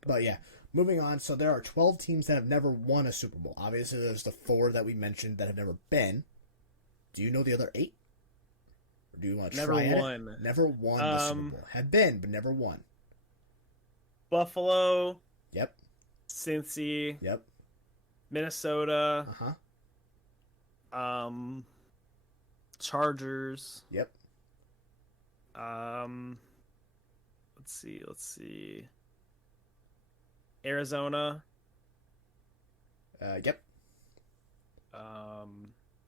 But yeah, moving on. So there are 12 teams that have never won a Super Bowl. Obviously, there's the 4 that we mentioned that have never been. Do you know the other 8? Or do you want to try it? Never won the Super Bowl. Have been, but never won. Buffalo. Yep. Cincy. Yep. Minnesota. Uh-huh. Chargers. Yep. Let's see. Arizona. Yep.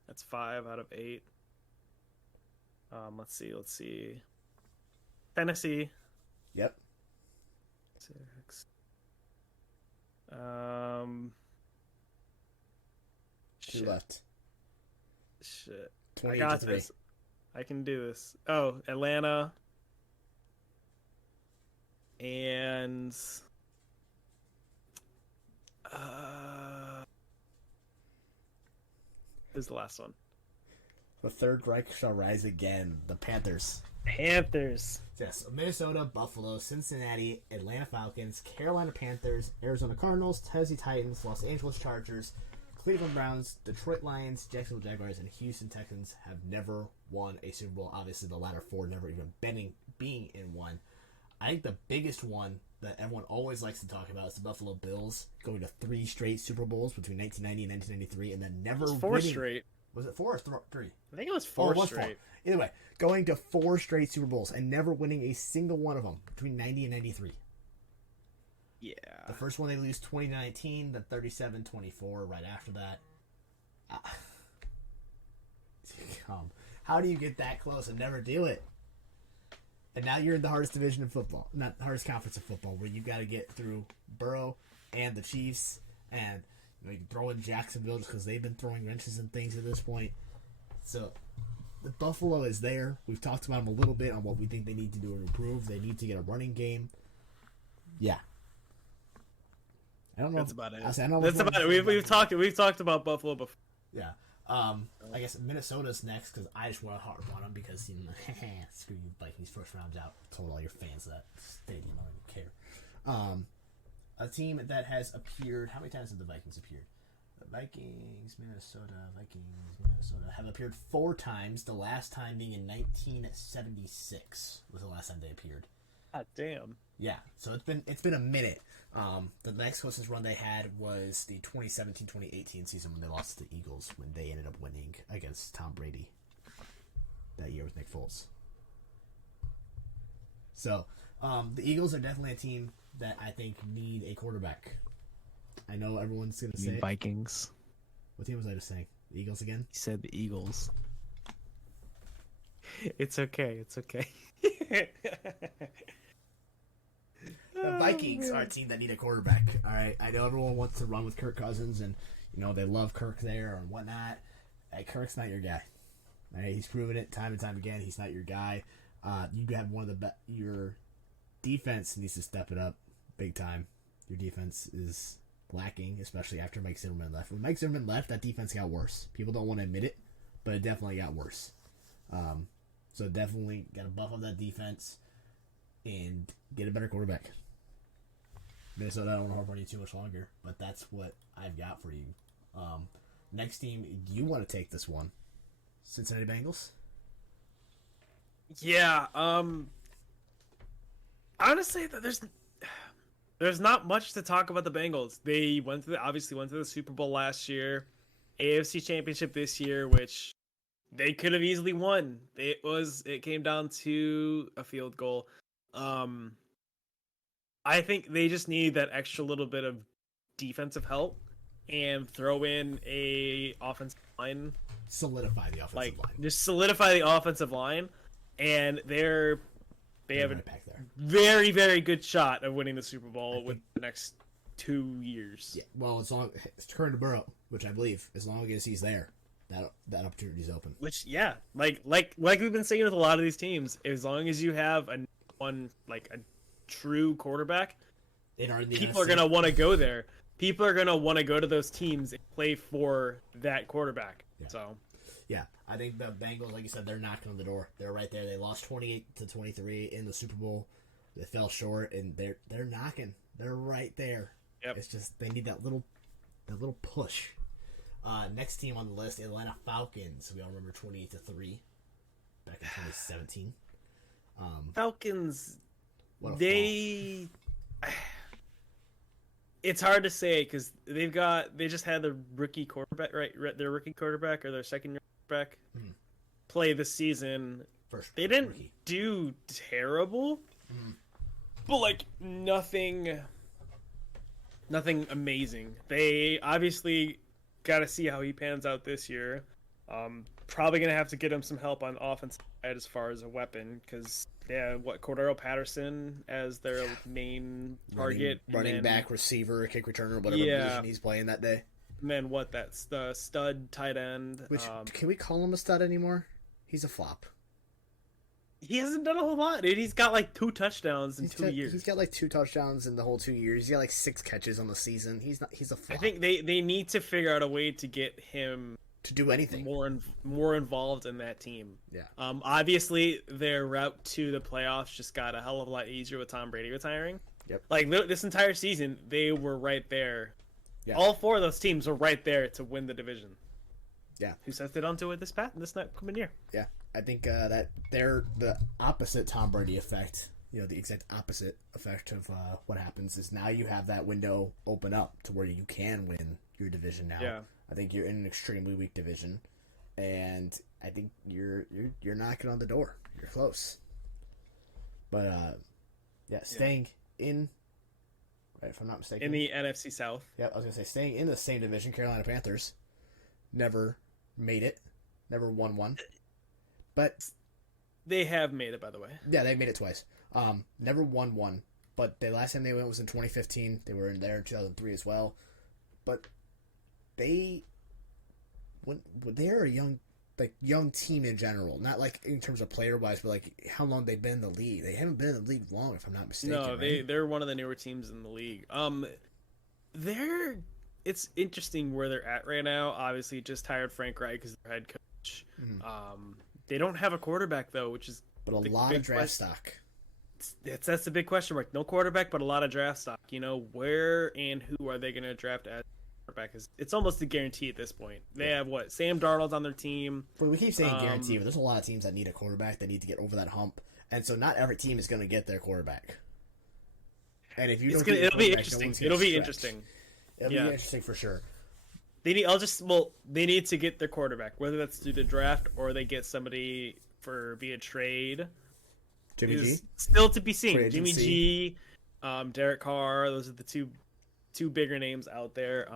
That's 5 out of 8. Let's see. Tennessee. Yep. 6. Two left. Shit. 20 I got to 3. this. I can do this. Oh, Atlanta. And who's the last one? The Third Reich shall rise again. The Panthers. Panthers. Yes, Minnesota, Buffalo, Cincinnati, Atlanta Falcons, Carolina Panthers, Arizona Cardinals, Tennessee Titans, Los Angeles Chargers, Cleveland Browns, Detroit Lions, Jacksonville Jaguars, and Houston Texans have never won a Super Bowl. Obviously, the latter 4 never even being in one. I think the biggest one that everyone always likes to talk about is the Buffalo Bills going to 3 straight Super Bowls between 1990 and 1993, and then never 4 winning. straight. Was it 4 or 3? I think it was 4 straight. 4. Either way, going to 4 straight Super Bowls and never winning a single one of them between 90 and 93. Yeah. The first one they lose 2019, the 37-24 right after that. How do you get that close and never do it? And now you're in the hardest division of football, not the hardest conference of football, where you've got to get through Burrow and the Chiefs, and you can throw in Jacksonville just because they've been throwing wrenches and things at this point. So the Buffalo is there. We've talked about them a little bit on what we think they need to do to improve. They need to get a running game. Yeah. I don't know. That's about it. That's about it. We've talked about Buffalo before. Yeah. I guess Minnesota's next because I just want to harp on them because screw you Vikings first round's out. Told all your fans that stadium. I don't care. A team that has appeared. How many times have the Vikings appeared? The Vikings, Minnesota have appeared 4 times. The last time being in 1976 was the last time they appeared. God damn. Yeah, so it's been a minute. The next closest run they had was the 2017-2018 season when they lost to the Eagles when they ended up winning against Tom Brady that year with Nick Foles. So, the Eagles are definitely a team that I think need a quarterback. I know everyone's going to say Vikings. What team was I just saying? The Eagles again? You said the Eagles. It's okay. The Vikings are a team that need a quarterback. All right, I know everyone wants to run with Kirk Cousins, and they love Kirk there and whatnot. Hey, Kirk's not your guy. All right, he's proven it time and time again. He's not your guy. You have one of the your defense needs to step it up big time. Your defense is lacking, especially after Mike Zimmerman left. When Mike Zimmerman left, that defense got worse. People don't want to admit it, but it definitely got worse. So definitely got to buff up that defense and get a better quarterback. Minnesota, I don't want to harp on you too much longer, but that's what I've got for you. Next team, do you want to take this one? Cincinnati Bengals? Yeah. Honestly, there's not much to talk about the Bengals. They obviously went to the Super Bowl last year, AFC Championship this year, which they could have easily won. It came down to a field goal. Um, I think they just need that extra little bit of defensive help and throw in a offensive line, Solidify the offensive like line. just solidify the offensive line, and they have a right back there. very, very good shot of winning the Super Bowl with the next 2 years. Yeah, well, it's turned to Burrow, which I believe, as long as he's there, that opportunity is open. Which, yeah, like we've been saying with a lot of these teams, as long as you have a true quarterback, people are gonna want to go there. People are gonna want to go to those teams and play for that quarterback. Yeah. So, yeah, I think the Bengals, like you said, they're knocking on the door. They're right there. They lost 28-23 in the Super Bowl. They fell short, and they're knocking. They're right there. yep. It's just they need that little push. Next team on the list, Atlanta Falcons. We all remember 28-3 back in 2017. Falcons, What a they. It's hard to say because they just had the rookie quarterback, right? Their rookie quarterback or their second year quarterback play this season. They didn't rookie. do terrible, but like nothing amazing. They obviously got to see how he pans out this year. Probably gonna have to get him some help on offense side as far as a weapon because Cordero Patterson as their main target, running back, receiver, kick returner, whatever position he's playing that day. And then that's the stud tight end. Which can we call him a stud anymore? He's a flop. He hasn't done a whole lot, dude. He's got like 2 touchdowns in 2 years. He's got like 2 touchdowns in the whole 2 years. He's got like 6 catches on the season. He's a flop. I think they need to figure out a way to get him to do anything more involved in that team. Yeah. Obviously their route to the playoffs just got a hell of a lot easier with Tom Brady retiring. Yep. Like this entire season, they were right there. Yeah. All 4 of those teams were right there to win the division. Yeah. Who sets it onto it this coming year? Yeah. I think that they're the opposite Tom Brady effect. You know, the exact opposite effect of what happens is now you have that window open up to where you can win your division now. Yeah. I think you're in an extremely weak division, and I think you're knocking on the door. You're close. But staying in, right? If I'm not mistaken, In the NFC South. Yeah, I was gonna say staying in the same division. Carolina Panthers never made it, never won one, but They have made it, by the way. yeah, they made it twice. Never won one, but the last time they went was in 2015. They were in there in 2003 as well, but they're a young team in general, not like in terms of player wise, but like how long they've been in the league. They haven't been in the league long, if I'm not mistaken. No, right? they're one of the newer teams in the league. It's interesting where they're at right now. Obviously, just hired Frank Reich as their head coach. Mm-hmm. They don't have a quarterback though, which is but a lot of draft stock. That's the big question mark. No quarterback, but a lot of draft stock. You know, where and who are they going to draft as quarterback? It's almost a guarantee at this point. They have Sam Darnold on their team. But we keep saying guarantee, but there's a lot of teams that need a quarterback that need to get over that hump, and so not every team is going to get their quarterback. And if you it'll be interesting. It'll be interesting. It'll be interesting for sure. They need to get their quarterback, whether that's through the draft or they get somebody via trade. Jimmy G? Still to be seen. Jimmy G, Derek Carr, those are the two bigger names out there.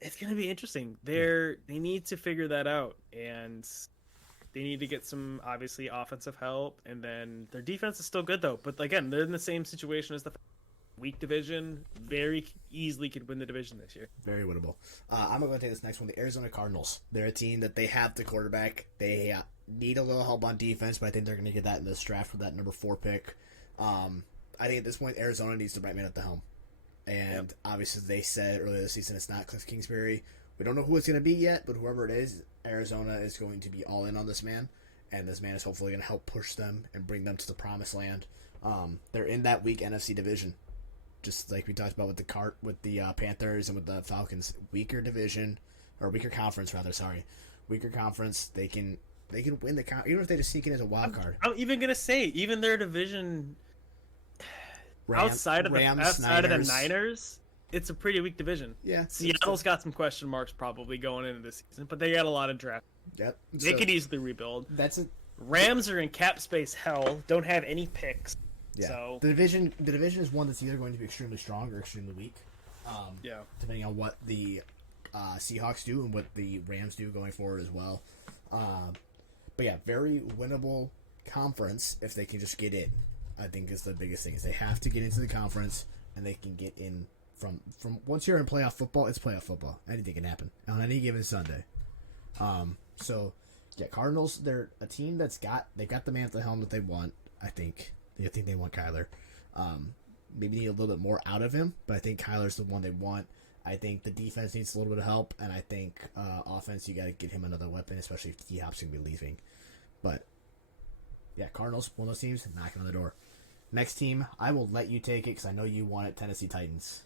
It's gonna be interesting. They need to figure that out, and they need to get some obviously offensive help, and then their defense is still good though. But again, they're in the same situation as the weak division. Very easily could win the division this year. Very winnable. I'm going to take this next one. The Arizona Cardinals. They're a team that they have the quarterback. They need a little help on defense, but I think they're going to get that in this draft with that number 4 pick. I think at this point, Arizona needs the right man at the helm. And obviously they said earlier this season it's not Cliff Kingsbury. We don't know who it's going to be yet, but whoever it is, Arizona is going to be all in on this man. And this man is hopefully going to help push them and bring them to the promised land. They're in that weak NFC division. Just like we talked about with the Panthers and with the Falcons, weaker division or weaker conference rather. Sorry, weaker conference. They can They can win the even if they just sneak in as a wild card. I'm even gonna say, even their division outside of the Niners, it's a pretty weak division. Yeah, Seattle's got some question marks probably going into this season, but they got a lot of draft. Yep, they could easily rebuild. That's it. Rams are in cap space hell. Don't have any picks. Yeah, so the division is one that's either going to be extremely strong or extremely weak. Depending on what the Seahawks do and what the Rams do going forward as well. But yeah, very winnable conference if they can just get in. I think is the biggest thing is they have to get into the conference and they can get in from once you're in playoff football, it's playoff football. Anything can happen on any given Sunday. So yeah, Cardinals, they're a team they've got the man at the helm that they want. I think they want Kyler. Maybe need a little bit more out of him, but I think Kyler's the one they want. I think the defense needs a little bit of help, and I think offense, you got to get him another weapon, especially if D-Hop's going to be leaving. But yeah, Cardinals, one of those teams, knocking on the door. Next team, I will let you take it because I know you want it, Tennessee Titans.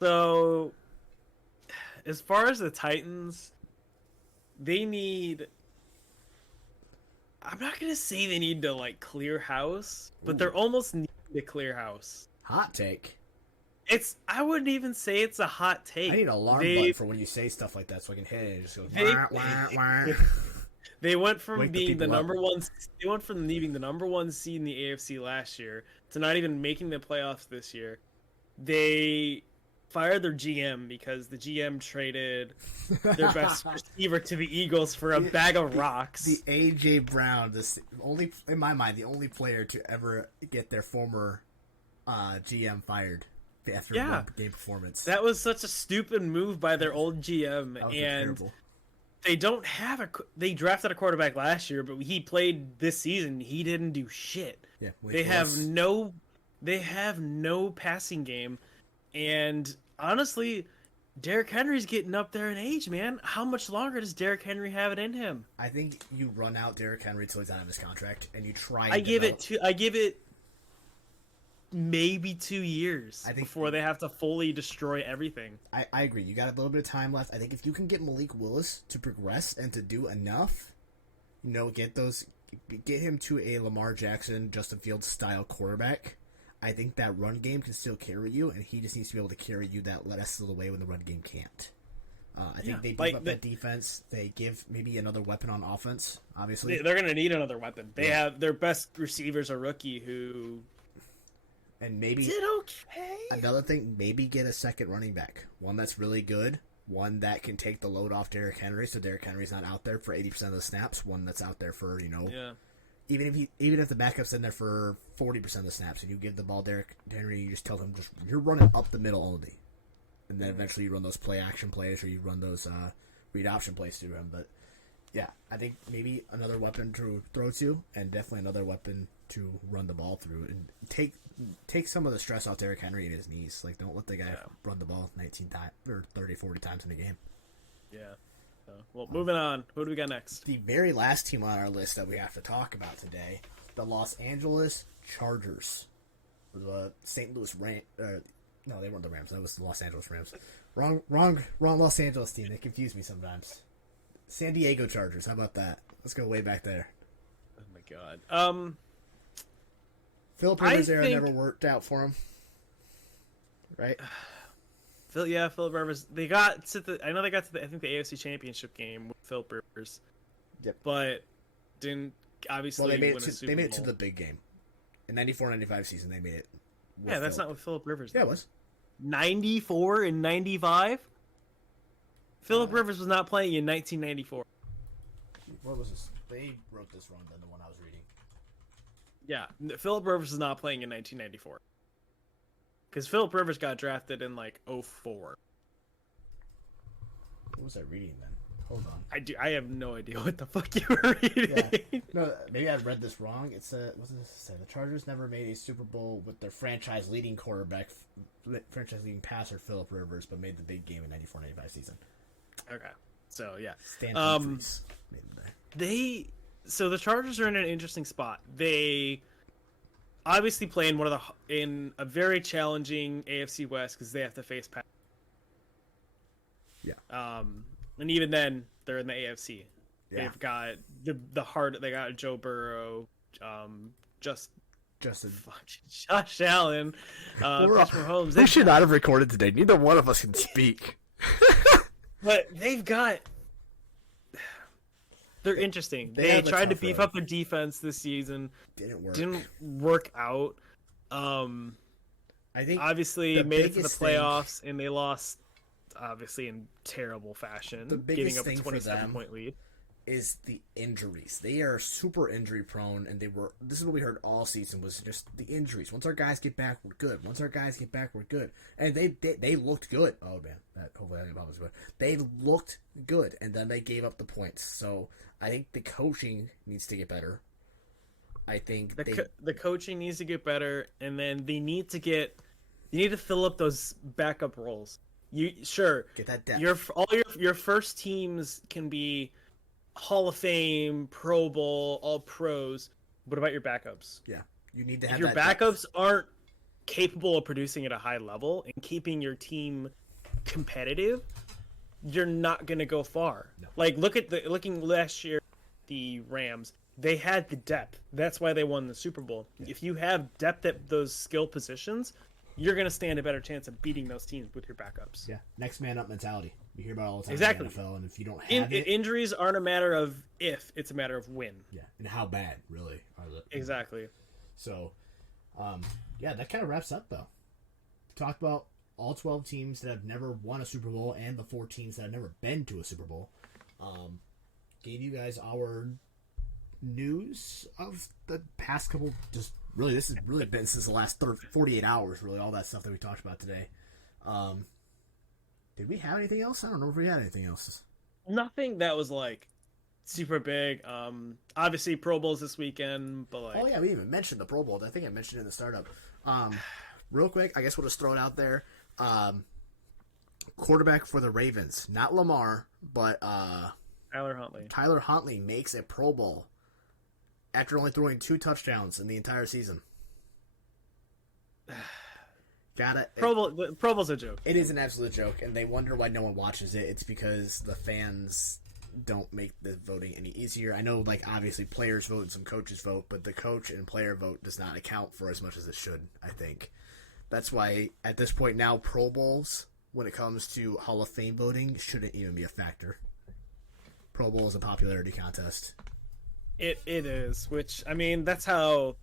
So, as far as the Titans, they need... I'm not going to say they need to, like, clear house, but they're almost needing to clear house. Hot take. I wouldn't even say it's a hot take. I need an alarm button for when you say stuff like that so I can hit it and just go wah, wah, wah. They went from being the number one. They went from leaving the number one seed in the AFC last year to not even making the playoffs this year. They fired their GM because the GM traded their best receiver to the Eagles for a bag of rocks. The AJ Brown, in my mind, the only player to ever get their former GM fired after one game performance. That was such a stupid move by their old GM, and terrible. They don't have they drafted a quarterback last year, but he played this season. He didn't do shit. Yeah, they have no passing game, and honestly, Derrick Henry's getting up there in age, man. How much longer does Derrick Henry have it in him? I think you run out Derrick Henry till he's out of his contract, and you try. I give it maybe 2 years before they have to fully destroy everything. I agree. You got a little bit of time left. I think if you can get Malik Willis to progress and to do enough, get him to a Lamar Jackson, Justin Fields style quarterback. I think that run game can still carry you, and he just needs to be able to carry you that rest of the way when the run game can't. I think they beef up that defense. They give maybe another weapon on offense. Obviously, they're going to need another weapon. They have their best receivers a rookie who. And maybe did okay. Another thing, maybe get a second running back, one that's really good, one that can take the load off Derrick Henry, so Derrick Henry's not out there for 80% of the snaps. One that's out there for even if the backup's in there for 40% of the snaps, and you give the ball Derrick Henry, you just tell him you're running up the middle only, and then eventually you run those play action plays or you run those read option plays through him. But yeah, I think maybe another weapon to throw to, and definitely another weapon to run the ball through, and take some of the stress off Derrick Henry and his knees. Like, don't let the guy run the ball 19 times or 30, 40 times in a game. Yeah. Well, moving on. Who do we got next? The very last team on our list that we have to talk about today, the Los Angeles Chargers. The St. Louis Rams. No, they weren't the Rams. That was the Los Angeles Rams. Wrong Los Angeles team. They confuse me sometimes. San Diego Chargers. How about that? Let's go way back there. Oh my God. Philip Rivers era never worked out for him, right? Philip Rivers. They got to the. I know they got to the AFC Championship game with Philip Rivers. Yep. But didn't obviously win a Super Bowl. They made it to the big game. In 94-95 season, they made it. Yeah, that's not with Philip Rivers. Yeah, it was. 94 and 95. Philip Rivers was not playing in 1994. What was this? They wrote this wrong than the one I was reading. Yeah, Philip Rivers is not playing in 1994. Because Philip Rivers got drafted in, like, 04. What was I reading then? Hold on. I have no idea what the fuck you were reading. Yeah. No, maybe I read this wrong. What does this say? The Chargers never made a Super Bowl with their franchise-leading quarterback, franchise-leading passer, Philip Rivers, but made the big game in 94-95 season. Okay. So, yeah. Stan Humphries made them there. So the Chargers are in an interesting spot. They obviously play in a very challenging AFC West because they have to face Pat. Yeah. And even then, they're in the AFC. Yeah. They've got the heart. They got Joe Burrow, Justin. Josh Allen, Patrick Mahomes. We should not have recorded today. Neither one of us can speak. But they've got. They're interesting. They tried to beef up their defense this season. Didn't work out. I think obviously made it to the playoffs and they lost obviously in terrible fashion, giving up a 27-point lead. Is the injuries. They are super injury prone, and this is what we heard all season, was just the injuries. Once our guys get back, we're good. Once our guys get back, we're good. And they looked good. Oh man, hopefully I can help us, but they looked good, and then they gave up the points. So I think the coaching needs to get better. I think the coaching needs to get better, and then they need to fill up those backup roles. Get that depth. Your first teams can be Hall of Fame, Pro Bowl, all pros. What about your backups? Yeah, you need to have. If your backups aren't capable of producing at a high level and keeping your team competitive, you're not going to go far. No. Like looking last year, the Rams, they had the depth. That's why they won the Super Bowl. Yeah. If you have depth at those skill positions, you're going to stand a better chance of beating those teams with your backups. Yeah, next man up mentality. You hear about it all the time exactly. in the NFL, and if you don't have it... Injuries aren't a matter of if, it's a matter of when. Yeah, and how bad, really. Exactly. So, that kind of wraps up, though. We talked about all 12 teams that have never won a Super Bowl and the 4 teams that have never been to a Super Bowl. Gave you guys our news of the past couple... Really, this has really been since the last 48 hours, really, all that stuff that we talked about today. Did we have anything else? I don't know if we had anything else. Nothing that was, super big. Obviously, Pro Bowl's this weekend, but, Oh, yeah, we even mentioned the Pro Bowl. I think I mentioned it in the startup. Real quick, I guess we'll just throw it out there. Quarterback for the Ravens. Not Lamar, but... Tyler Huntley makes a Pro Bowl after only throwing 2 touchdowns in the entire season. Pro Bowl's a joke. It is an absolute joke, and they wonder why no one watches it. It's because the fans don't make the voting any easier. I know, obviously players vote and some coaches vote, but the coach and player vote does not account for as much as it should, I think. That's why, at this point now, Pro Bowls, when it comes to Hall of Fame voting, shouldn't even be a factor. Pro Bowl is a popularity contest. It is, which, I mean, that's how...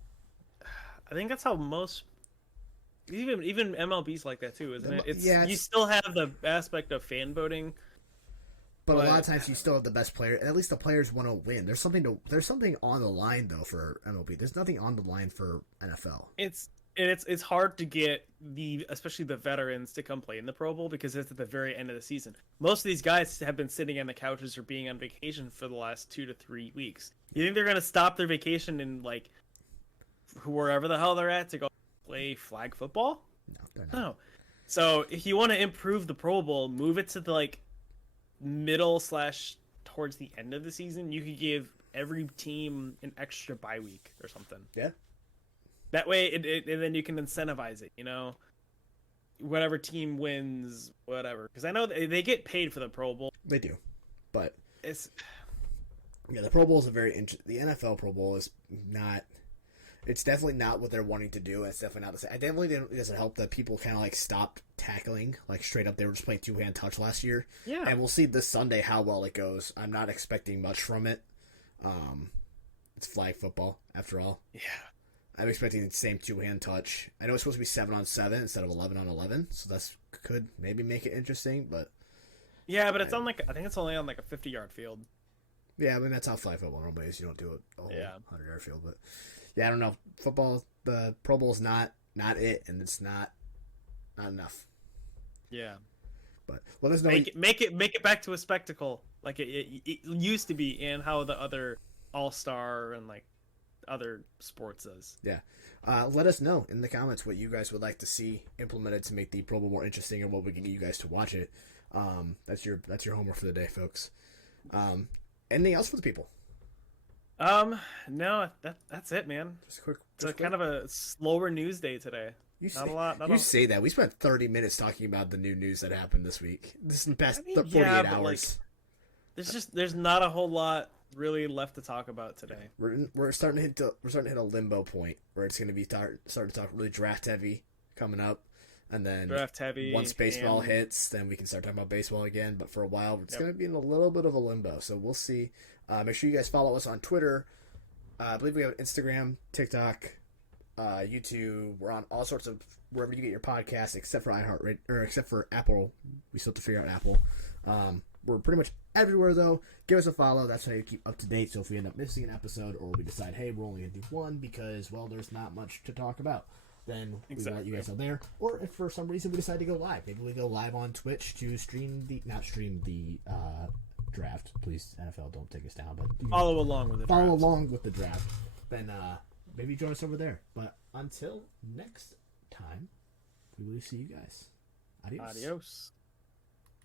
I think that's how most... Even MLB's like that too, isn't it? You still have the aspect of fan voting, but a lot of times you still have the best player. At least the players want to win. There's something on the line though for MLB. There's nothing on the line for NFL. It's hard to get especially the veterans to come play in the Pro Bowl because it's at the very end of the season. Most of these guys have been sitting on the couches or being on vacation for the last 2 to 3 weeks. You think they're gonna stop their vacation in wherever the hell they're at to go play flag football? No, they're not. No. So if you want to improve the Pro Bowl, move it to the middle / towards the end of the season. You could give every team an extra bye week or something. Yeah. That way, and then you can incentivize it. Whatever team wins, whatever. Because I know they get paid for the Pro Bowl. They do, but it's the Pro Bowl is the NFL Pro Bowl is not. It's definitely not what they're wanting to do. It's definitely not the same. I definitely doesn't help that people kind of stopped tackling straight up. They were just playing 2-hand touch last year. Yeah, and we'll see this Sunday how well it goes. I'm not expecting much from it. It's flag football after all. Yeah. I'm expecting the same 2-hand touch. I know it's supposed to be 7-on-7 instead of 11-on-11, so that's could maybe make it interesting, but yeah, but it's I think it's only on a 50-yard field. Yeah, I mean that's how flag football normally is. You don't do a whole 100-yard field, but yeah, I don't know. Football, the Pro Bowl is not it, and it's not enough. Yeah, but let us know. Make it back to a spectacle like it used to be, and how the other All-Star and other sports is. Yeah. Let us know in the comments what you guys would like to see implemented to make the Pro Bowl more interesting and what we can get you guys to watch it. That's your homework for the day, folks. Anything else for the people? No, that's it, man. Just quick. It's kind of a slower news day today. Not a lot. Say that. We spent 30 minutes talking about the new news that happened this week. This is the past 48 hours. there's not a whole lot really left to talk about today. We're starting to hit a limbo point where it's going to be starting to talk really draft heavy coming up, and then Draft heavy. once baseball hits, then we can start talking about baseball again. But for a while, it's going to be in a little bit of a limbo. So we'll see. Make sure you guys follow us on Twitter. I believe we have Instagram, TikTok, YouTube. We're on all sorts of wherever you get your podcasts, except for iHeartRadio or except for Apple. We still have to figure out Apple. We're pretty much everywhere though. Give us a follow. That's how you keep up to date. So if we end up missing an episode, or we decide, hey, we're only gonna do one because there's not much to talk about, then we let you guys know there. Or if for some reason we decide to go live, maybe we go live on Twitch to not stream the draft. Please, NFL, don't take us down, but follow along with the draft. Then maybe join us over there. But until next time, we will see you guys. Adios. Adios.